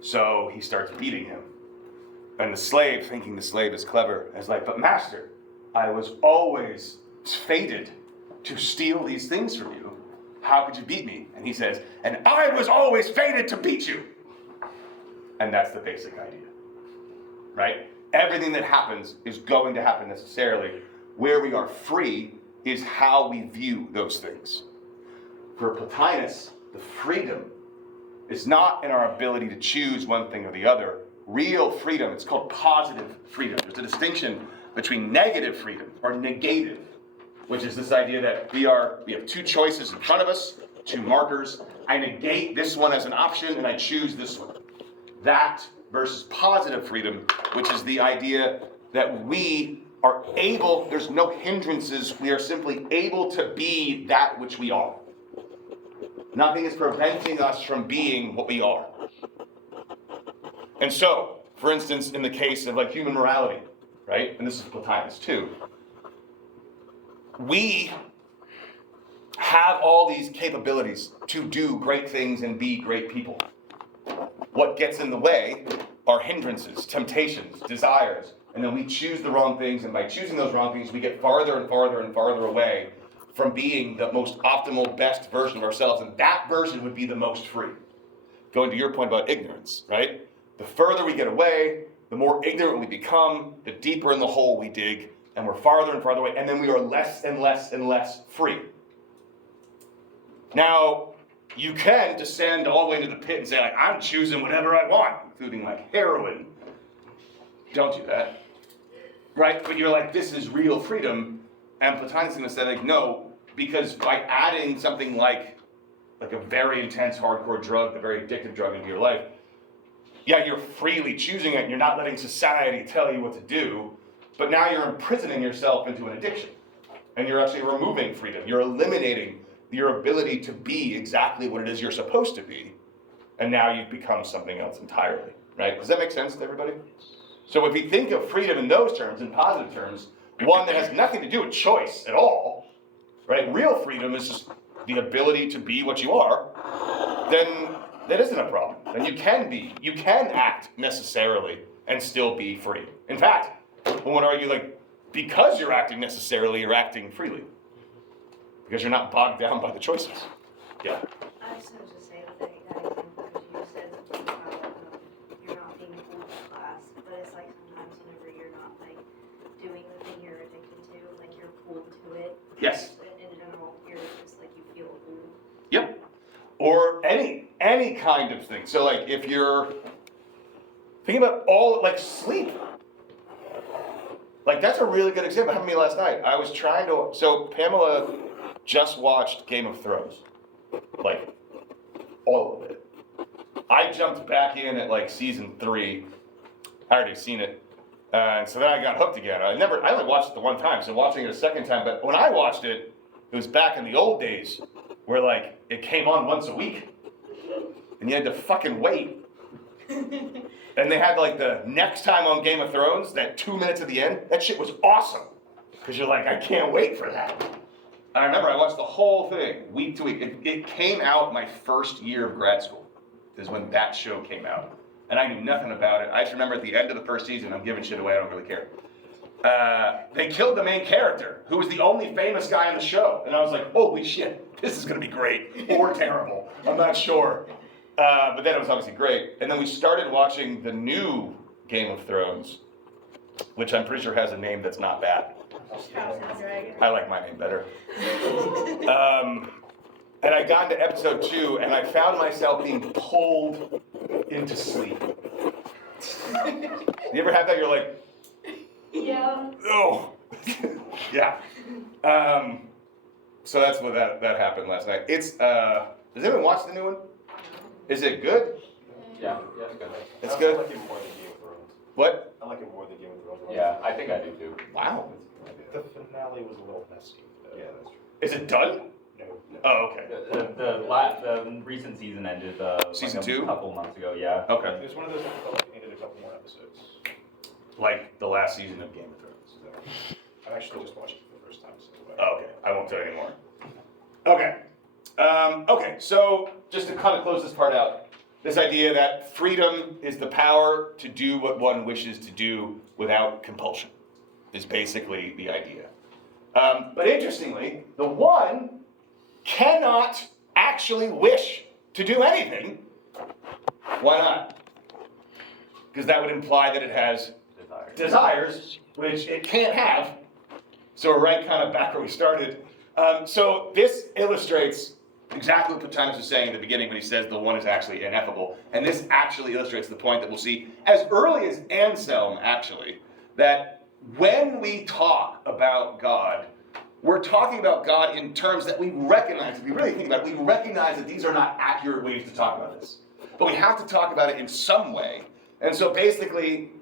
So he starts beating him. And the slave, thinking the slave is clever, is like, but master, I was always fated to steal these things from you. How could you beat me? And he says, and I was always fated to beat you. And that's the basic idea, right? Everything that happens is going to happen necessarily. Where we are free is how we view those things. For Plotinus, the freedom is not in our ability to choose one thing or the other. Real freedom, it's called positive freedom. There's a distinction between negative freedom or negative, which is this idea that we have two choices in front of us, two markers. I negate this one as an option and I choose this one. That versus positive freedom, which is the idea that we are able, there's no hindrances, we are simply able to be that which we are. Nothing is preventing us from being what we are. And so, for instance, in the case of like human morality, right? And this is Plotinus too. We have all these capabilities to do great things and be great people. What gets in the way are hindrances, temptations, desires, and then we choose the wrong things, and by choosing those wrong things, we get farther and farther and farther away from being the most optimal, best version of ourselves, and that version would be the most free. Going to your point about ignorance, right? The further we get away, the more ignorant we become, the deeper in the hole we dig, and we're farther and farther away, and then we are less and less and less free. Now, you can descend all the way into the pit and say, like, I'm choosing whatever I want, including like heroin. Don't do that, right? But you're like, this is real freedom, and Plotinus is going to say, like, no, because by adding something like a very intense, hardcore drug, a very addictive drug into your life, yeah, you're freely choosing it, and you're not letting society tell you what to do, but now you're imprisoning yourself into an addiction, and you're actually removing freedom. You're eliminating your ability to be exactly what it is you're supposed to be, and now you've become something else entirely, right? Does that make sense to everybody? So if you think of freedom in those terms, in positive terms, one that has nothing to do with choice at all, right? Real freedom is just the ability to be what you are, then that isn't a problem. Then you can act necessarily and still be free. In fact, one would argue, like, because you're acting necessarily, you're acting freely. Because you're not bogged down by the choices. Yeah. I was going to just say that example, because you said something about you're not being pulled to class, but it's like sometimes whenever you're not like doing the thing you're addicted to, like you're pulled to it. Yes. In general, you're just like you feel pulled. Yep. Or any kind of thing. So like if you're thinking about all like sleep. Like that's a really good example. It happened to me last night. I was trying to, so Pamela just watched Game of Thrones. Like all of it. I jumped back in at like season 3. I already seen it. And so then I got hooked again. I only watched it the one time, so watching it a second time, but when I watched it, it was back in the old days where like it came on once a week and you had to fucking wait. And they had like the next time on Game of Thrones, that 2 minutes at the end, that shit was awesome. Because you're like, I can't wait for that. I remember I watched the whole thing week to week. It came out my first year of grad school is when that show came out. And I knew nothing about it. I just remember at the end of the first season, I'm giving shit away, I don't really care. They killed the main character, who was the only famous guy on the show. And I was like, holy shit, this is gonna be great, or terrible, I'm not sure. But then it was obviously great. And then we started watching the new Game of Thrones, which I'm pretty sure has a name that's not bad. I like my name better. And I got into episode 2, and I found myself being pulled into sleep. You ever have that? You're like, Yeah. oh, yeah. So that's what that happened last night. It's does anyone watch the new one? Is it good? Yeah, it's good. It's good? I like it more than Game of Thrones. What? I like it more than Game of Thrones. Yeah, I think I do too. Wow. The finale was a little messy. Yeah, that's true. Is it done? No. Oh, okay. The recent season ended Season like 2? a couple months ago, yeah. Okay. It was one of those that felt like it needed a couple more episodes. Like the last season of Game of Thrones. I actually just watched it for the first time. So Okay, I won't tell you anymore. Okay. Okay, so just to kind of close this part out, this idea that freedom is the power to do what one wishes to do without compulsion is basically the idea. But interestingly, the one cannot actually wish to do anything. Why not? Because that would imply that it has desires, which it can't have. So we're right kind of back where we started. So this illustrates exactly what Plotinus was saying in the beginning when he says the one is actually ineffable. And this actually illustrates the point that we'll see as early as Anselm, actually, that when we talk about God, we're talking about God in terms that we recognize, if we really think about it, we recognize that these are not accurate ways to talk about this. But we have to talk about it in some way. And so basically,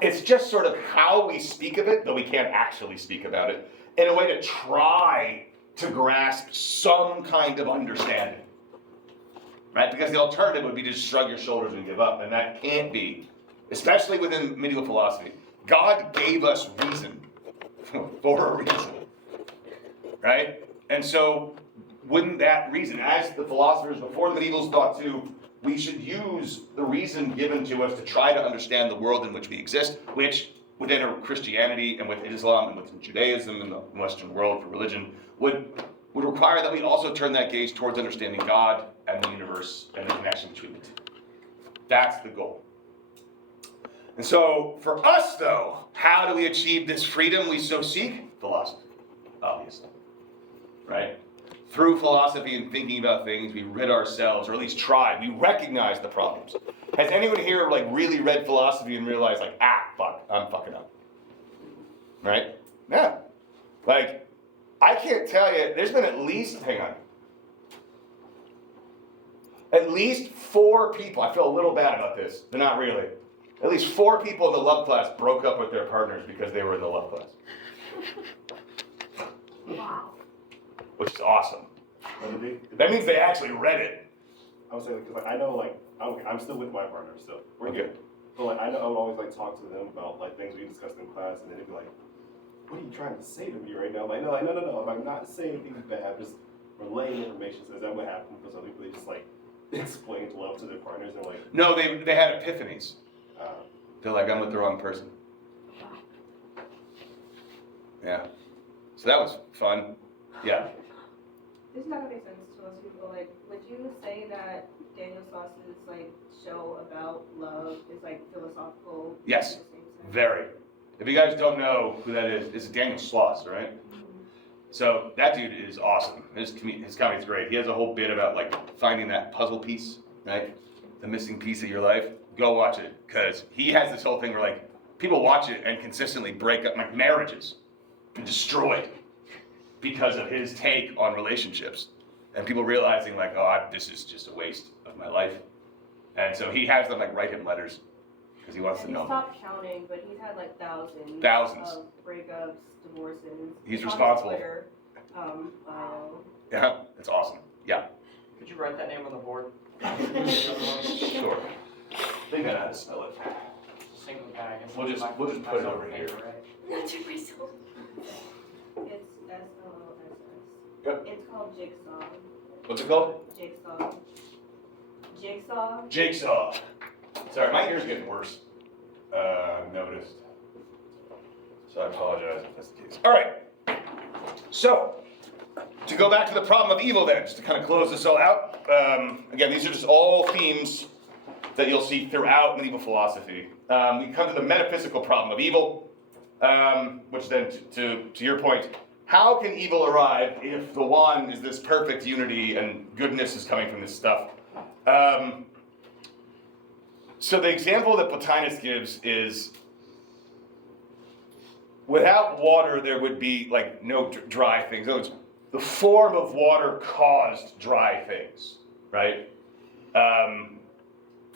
it's just sort of how we speak of it, though we can't actually speak about it, in a way to try to grasp some kind of understanding. Right? Because the alternative would be to just shrug your shoulders and give up, and that can't be, especially within medieval philosophy. God gave us reason for a reason. Right? And so, wouldn't that reason, as the philosophers before the medievals thought too, we should use the reason given to us to try to understand the world in which we exist, which within Christianity and with Islam and within Judaism and the Western world for religion would require that we also turn that gaze towards understanding God and the universe and the connection between the two. That's the goal. And so for us though, how do we achieve this freedom we so seek? Philosophy, obviously. Right? Through philosophy and thinking about things, we rid ourselves, or at least try, we recognize the problems. Has anyone here like really read philosophy and realized like, fuck, I'm fucking up? Right? Yeah. Like, I can't tell you, there's been at least 4 people, I feel a little bad about this, but not really. At least 4 people in the love class broke up with their partners because they were in the love class. Wow. Which is awesome. That means they actually read it. I would say, because like, I know, like, I'm still with my partner still. We're Okay. good. But like, I know I would always like talk to them about like things we discussed in class, and then they'd be like, "What are you trying to say to me right now?" I'm like, no. I'm not saying anything bad. I'm just relaying information. So is that what happened? Because other people, they just like explained love to their partners, and like, No, they had epiphanies. They're like, I'm with the wrong person. Yeah. So that was fun. Yeah. This is not gonna make sense to most people. Like, would you say that Daniel Sloss's like show about love is like philosophical? Yes. in the same sense? Very. If you guys don't know who that is, it's Daniel Sloss, right? So that dude is awesome. His comedy's great. He has a whole bit about like finding that puzzle piece, right? The missing piece of your life. Go watch it, because he has this whole thing where like people watch it and consistently break up, like marriages, and destroyed because of his take on relationships, and people realizing like, this is just a waste of my life, and so he has them like write him letters because he wants to He's know. stopped counting, but he's had like thousands of breakups, divorces. He's On his responsible. Twitter, bio. Yeah, that's awesome. Yeah. Could you write that name on the board? Sure. I think I know how to spell it. Single guy, I guess. We'll just put it over here. Not to myself. It's SLOSS. Yep. It's called Jigsaw. What's it called? Jigsaw. Jigsaw. Jigsaw. Sorry, my ear's getting worse. I've noticed. So I apologize if that's the case. All right. So, to go back to the problem of evil then, just to kind of close this all out. Again, these are just all themes that you'll see throughout medieval philosophy. We come to the metaphysical problem of evil, which then, to your point, how can evil arrive if the one is this perfect unity and goodness is coming from this stuff? So the example that Plotinus gives is, without water there would be like no dry things. In other words, the form of water caused dry things, right?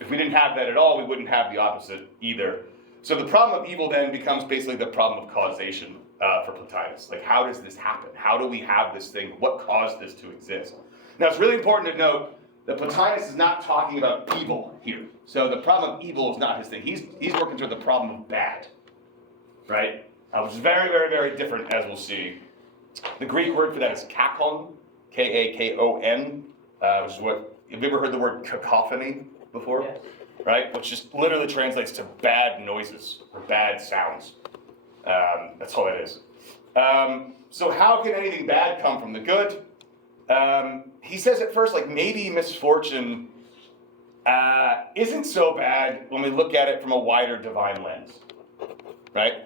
If we didn't have that at all, we wouldn't have the opposite either. So the problem of evil then becomes basically the problem of causation for Plotinus. Like, how does this happen? How do we have this thing? What caused this to exist? Now, it's really important to note that Plotinus is not talking about evil here. So the problem of evil is not his thing. He's more concerned with the problem of bad, right? which is very, very, very different, as we'll see. The Greek word for that is kakon, K-A-K-O-N, which is what, have you ever heard the word cacophony before? Yes. Right? Which just literally translates to bad noises or bad sounds. That's all that is. So how can anything bad come from the good? He says at first, like, maybe misfortune isn't so bad when we look at it from a wider divine lens, right?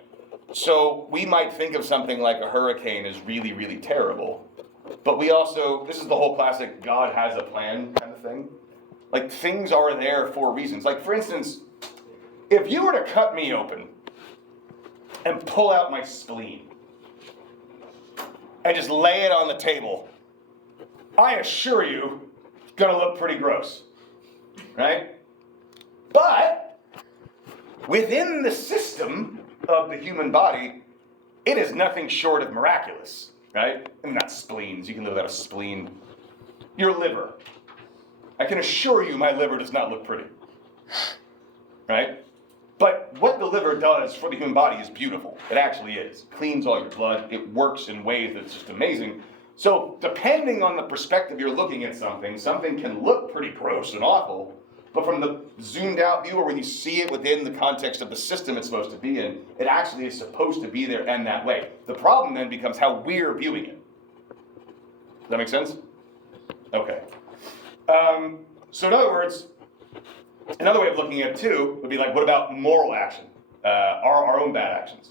So we might think of something like a hurricane as really, really terrible, but we also, this is the whole classic God has a plan kind of thing. Like, things are there for reasons. Like, for instance, if you were to cut me open and pull out my spleen and just lay it on the table, I assure you, it's gonna look pretty gross, right? But within the system of the human body, it is nothing short of miraculous, right? I mean, not spleens, you can live without a spleen. Your liver. I can assure you my liver does not look pretty, right? But what the liver does for the human body is beautiful. It actually is. It cleans all your blood. It works in ways that's just amazing. So depending on the perspective you're looking at something can look pretty gross and awful, but from the zoomed out view or when you see it within the context of the system it's supposed to be in, it actually is supposed to be there and that way. The problem then becomes how we're viewing it. Does that make sense? Okay. So in other words, another way of looking at it too would be like, what about moral action? Our own bad actions.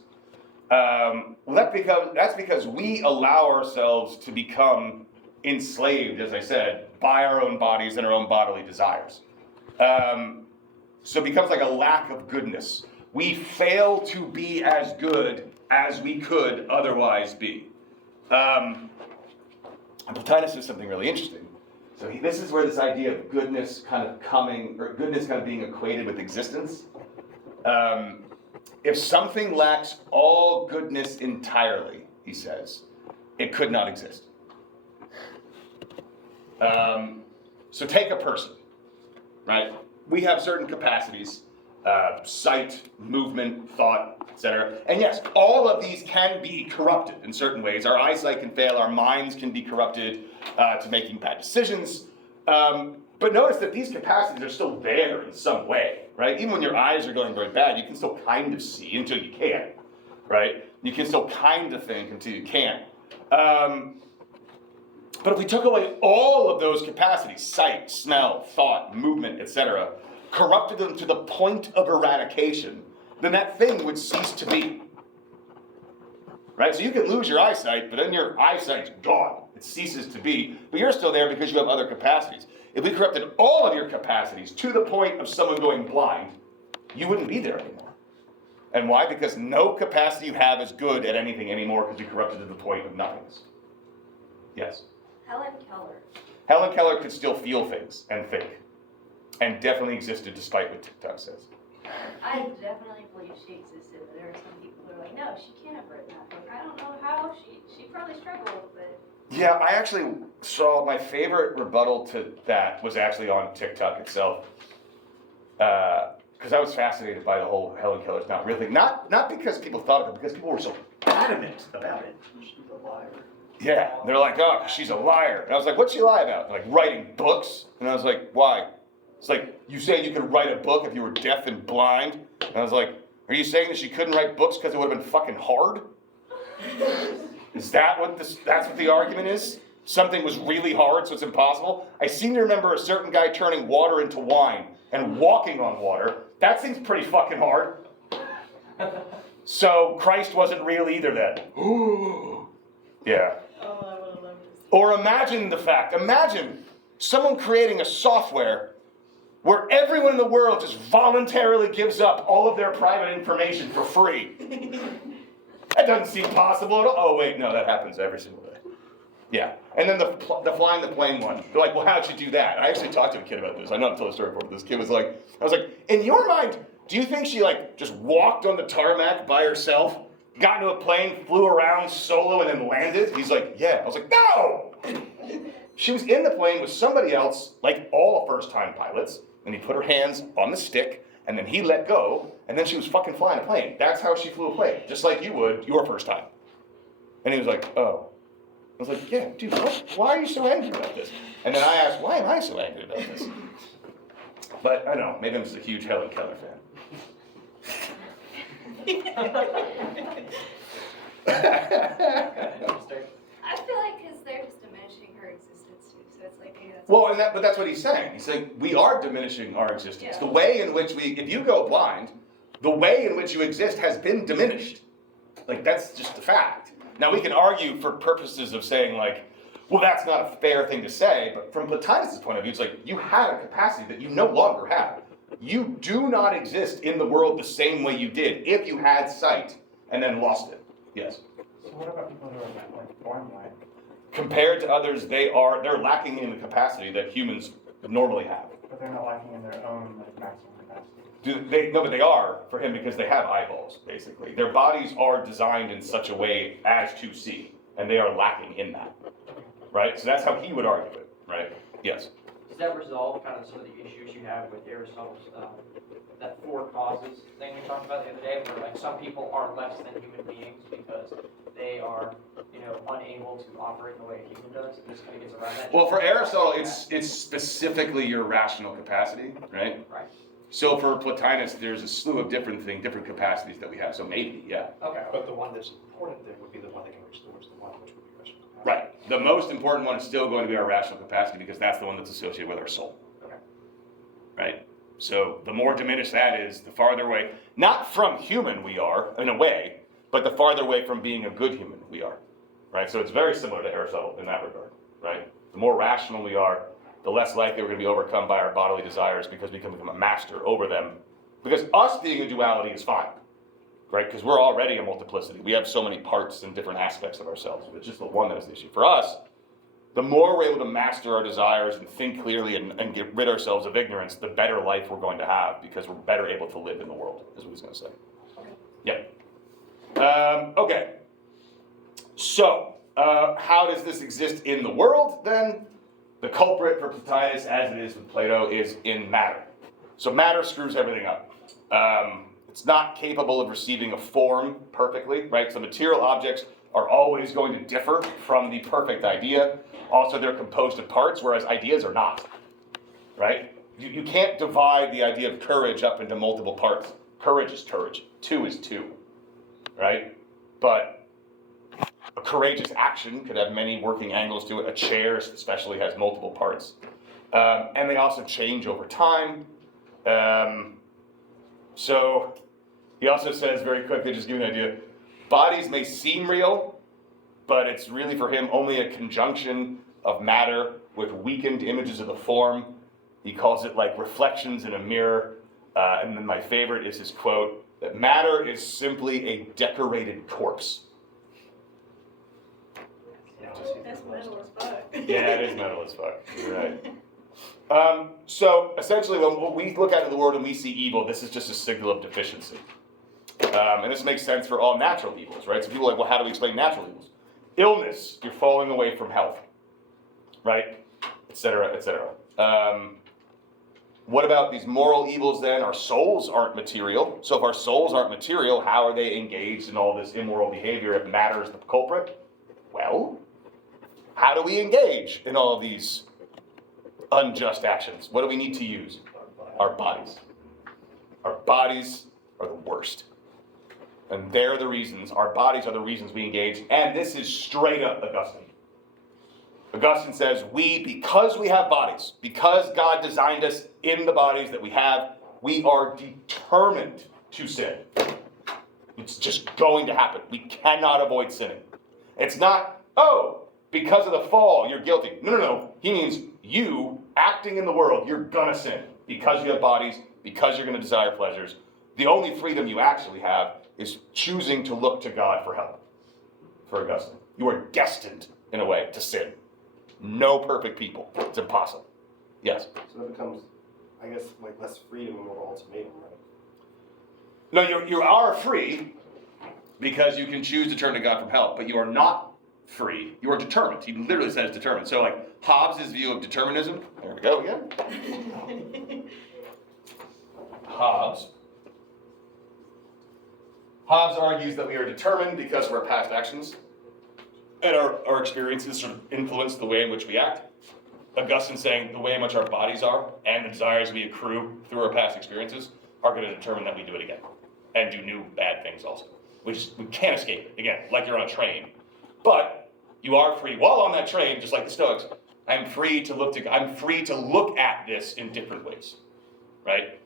Well, that's because we allow ourselves to become enslaved, as I said, by our own bodies and our own bodily desires. So it becomes like a lack of goodness. We fail to be as good as we could otherwise be. And Plotinus says something really interesting. So this is where this idea of goodness kind of being equated with existence. If something lacks all goodness entirely, he says, it could not exist. So take a person, right? We have certain capacities, sight, movement, thought, etc. And yes, all of these can be corrupted in certain ways. Our eyesight can fail, our minds can be corrupted to making bad decisions. But notice that these capacities are still there in some way, right? Even when your eyes are going very bad, you can still kind of see until you can't, right? You can still kind of think until you can't. But if we took away all of those capacities, sight, smell, thought, movement, etc., corrupted them to the point of eradication, then that thing would cease to be. Right? So you can lose your eyesight, but then your eyesight's gone. It ceases to be. But you're still there because you have other capacities. If we corrupted all of your capacities to the point of someone going blind, you wouldn't be there anymore. And why? Because no capacity you have is good at anything anymore because you corrupted to the point of nothingness. Yes? Helen Keller could still feel things and think. And definitely existed despite what TikTok says. I definitely believe she existed, but there are some people who are like, no, she can't have written that book. I don't know how. She probably struggled, but... Yeah, I actually saw my favorite rebuttal to that was actually on TikTok itself. Because I was fascinated by the whole Helen Keller's not real thing. Not because people thought of it, because people were so adamant about it. She's a liar. Yeah, they're like, oh, she's a liar. And I was like, what'd she lie about? They're like, writing books? And I was like, why? It's like, you saying you could write a book if you were deaf and blind? And I was like, are you saying that she couldn't write books because it would have been fucking hard? Is that that's what the argument is? Something was really hard, so it's impossible? I seem to remember a certain guy turning water into wine and walking on water. That seems pretty fucking hard. So Christ wasn't real either then. Yeah. Oh, I would have loved to see. Or imagine someone creating a software where everyone in the world just voluntarily gives up all of their private information for free. That doesn't seem possible at all. Oh wait, no, that happens every single day. Yeah, and then the flying the plane one. They're like, well, how'd you do that? And I actually talked to a kid about this. I know I've told a story before, but this kid was like, I was like, in your mind, do you think she like just walked on the tarmac by herself, got into a plane, flew around solo, and then landed? He's like, yeah. I was like, no! She was in the plane with somebody else, like all first-time pilots, and he put her hands on the stick, and then he let go, And then she was fucking flying a plane. That's how she flew a plane, just like you would your first time. And he was like, oh. I was like, yeah, dude, why are you so angry about this? And then I asked, why am I so angry about this? But I don't know, maybe I'm just a huge Helen Keller fan. I feel like because they're just diminishing her existence too, so it's like maybe that's. Well, but that's what he's saying. He's saying we are diminishing our existence. Yeah. The way in which if you go blind, the way in which you exist has been diminished. Like, that's just a fact. Now, we can argue for purposes of saying, like, well, that's not a fair thing to say, but from Plotinus' point of view, it's like you had a capacity that you no longer have. You do not exist in the world the same way you did if you had sight and then lost it. Yes? So what about people who are like born blind? Compared to others, they're lacking in the capacity that humans normally have. But they're not lacking in their own like maximum capacity. No, but they are for him because they have eyeballs, basically. Their bodies are designed in such a way as to see, and they are lacking in that. Right? So that's how he would argue it, right? Yes. Does that resolve kind of some of the issues you have with Aristotle's, that four causes thing we talked about the other day, where like some people are less than human beings because they are, unable to operate the way a human does? It just kind of gets around that. Well, for Aristotle, it's specifically your rational capacity, right? Right. So for Plotinus, there's a slew of different capacities that we have. So maybe, yeah. Okay. But the one that's important then would be the one that can reach towards the one, which would be rational capacity. Right. The most important one is still going to be our rational capacity because that's the one that's associated with our soul. Okay. Right? So the more diminished that is, the farther away, not from human we are, in a way, but the farther away from being a good human we are. Right? So it's very similar to Aristotle in that regard. Right? The more rational we are, the less likely we're going to be overcome by our bodily desires because we can become a master over them. Because us being a duality is fine. Right? Because we're already a multiplicity. We have so many parts and different aspects of ourselves. It's just the one that is the issue. For us, the more we're able to master our desires and think clearly and get rid ourselves of ignorance, the better life we're going to have because we're better able to live in the world, is what he's going to say. Yep. Okay. So, how does this exist in the world then? The culprit for Plotinus, as it is with Plato, is in matter. So matter screws everything up. It's not capable of receiving a form perfectly, right? So material objects are always going to differ from the perfect idea. Also, they're composed of parts, whereas ideas are not, right? You can't divide the idea of courage up into multiple parts. Courage is courage. Two is two, right? But a courageous action could have many working angles to it. A chair especially has multiple parts. And they also change over time. So he also says very quickly, just give you an idea, bodies may seem real, but it's really for him only a conjunction of matter with weakened images of the form. He calls it like reflections in a mirror. And then my favorite is his quote, that matter is simply a decorated corpse. That's metal as fuck. Yeah, it is metal as fuck. You're right. So essentially, when we look out in the world and we see evil, this is just a signal of deficiency. And this makes sense for all natural evils, right? So people are like, well, how do we explain natural evils? Illness, you're falling away from health, right? Et cetera, et cetera. What about these moral evils then? Our souls aren't material. So if our souls aren't material, how are they engaged in all this immoral behavior if matter is the culprit? Well, how do we engage in all of these unjust actions? What do we need to use? Our bodies. Our bodies are the worst. And they're the reasons, our bodies are the reasons we engage. And this is straight up Augustine. Augustine says, because we have bodies, because God designed us in the bodies that we have, we are determined to sin. It's just going to happen. We cannot avoid sinning. It's not, because of the fall, you're guilty. No. He means you, acting in the world, you're gonna sin. Because you have bodies, because you're gonna desire pleasures. The only freedom you actually have is choosing to look to God for help. For Augustine. You are destined, in a way, to sin. No perfect people. It's impossible. Yes? So that becomes, I guess, like less freedom and more ultimatum, right? No, you are free because you can choose to turn to God for help, but you are not free. You are determined. He literally says determined. So like Hobbes' view of determinism, there we go again. Hobbes Hobbes argues that we are determined because of our past actions, and our experiences sort of influence the way in which we act. Augustine saying the way in which our bodies are and the desires we accrue through our past experiences are going to determine that we do it again and do new bad things also, which we can't escape it. Again, like you're on a train, but you are free while on that train, just like the Stoics. I'm free to look at this in different ways, right?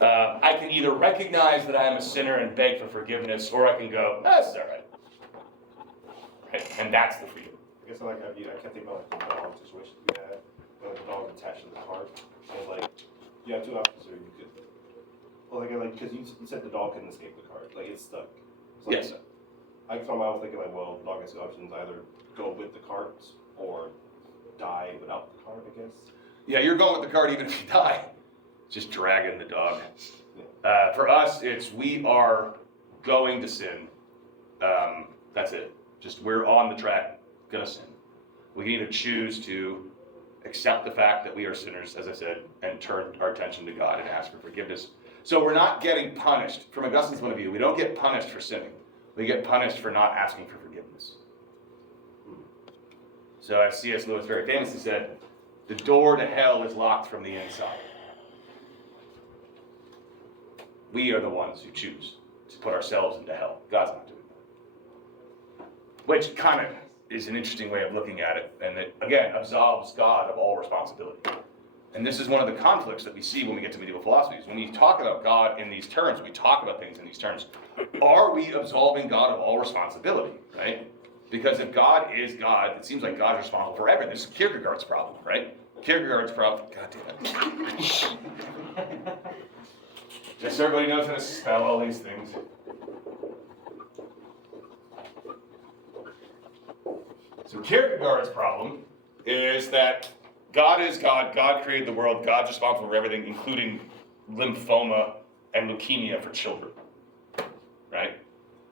I can either recognize that I am a sinner and beg for forgiveness, or I can go, this is all right. Right? And that's the freedom. I guess I can't think about like the dog situation we had, when the dog attached to the cart. And like, you have two options, or you could, well, like, because you said the dog couldn't escape the cart, like it's stuck. So, Yes. I was thinking like, well, the dog has two options: either go with the cart or die without the cart. I guess. Yeah, you're going with the cart even if you die. Just dragging the dog. For us, it's we are going to sin. That's it. Just we're on the track, gonna sin. We can either choose to accept the fact that we are sinners, as I said, and turn our attention to God and ask for forgiveness. So we're not getting punished. From Augustine's point of view, we don't get punished for sinning. We get punished for not asking for forgiveness. So as C.S. Lewis very famously said, the door to hell is locked from the inside. We are the ones who choose to put ourselves into hell. God's not doing that. Which kind of is an interesting way of looking at it, and it, again, absolves God of all responsibility. And this is one of the conflicts that we see when we get to medieval philosophies. When we talk about God in these terms, we talk about things in these terms. Are we absolving God of all responsibility, right? Because if God is God, it seems like God is responsible for everything. This is Kierkegaard's problem, right? Kierkegaard's problem, God damn it. Just so everybody knows how to spell all these things. So Kierkegaard's problem is that God is God, God created the world, God's responsible for everything, including lymphoma and leukemia for children, right?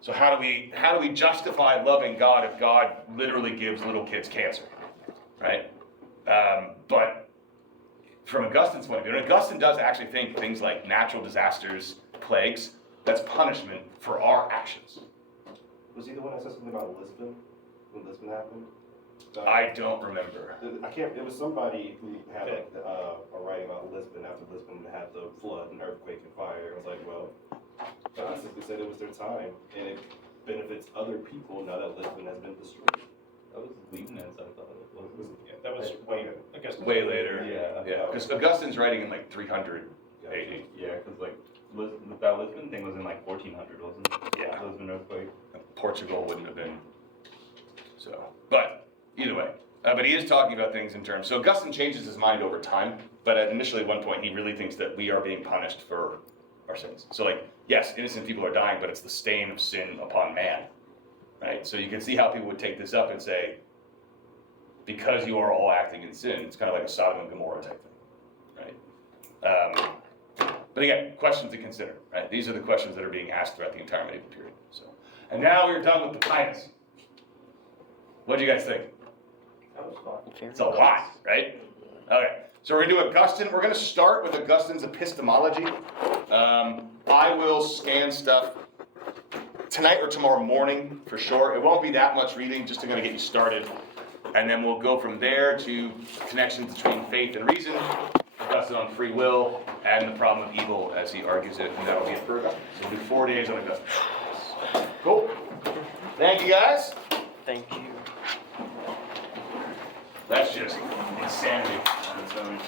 So how do we justify loving God if God literally gives little kids cancer, right? But from Augustine's point of view, and Augustine does actually think things like natural disasters, plagues, that's punishment for our actions. Was he the one that said something about Lisbon, when Lisbon happened? I don't remember. It was somebody who had like a writing about Lisbon after Lisbon had the flood and earthquake and fire. It was like, well, God simply said it was their time, and it benefits other people now that Lisbon has been destroyed. That was Leibniz, I thought. Yeah, that was Way later. Yeah. Because Augustine's writing in like 300 AD. Yeah, because like that Lisbon thing was in like 1400, wasn't it? Yeah. Lisbon earthquake. Portugal wouldn't have been. So, but either way. But he is talking about things in terms. So Augustine changes his mind over time, but initially at one point he really thinks that we are being punished for our sins. So like, yes, innocent people are dying, but it's the stain of sin upon man, right? So you can see how people would take this up and say, because you are all acting in sin, it's kind of like a Sodom and Gomorrah type thing, right? But again, questions to consider, right? These are the questions that are being asked throughout the entire medieval period. So, and now we're done with Plotinus. What do you guys think? That was fun. It's a lot, right? Okay, so we're gonna do Augustine. We're gonna start with Augustine's epistemology. I will scan stuff tonight or tomorrow morning for sure. It won't be that much reading, just to kind of get you started. And then we'll go from there to connections between faith and reason, Augustine on free will, and the problem of evil as he argues it, and that'll be it for Augustine. So we'll do 4 days on Augustine. Cool. Thank you guys. Thank you. That's just insanity on its own.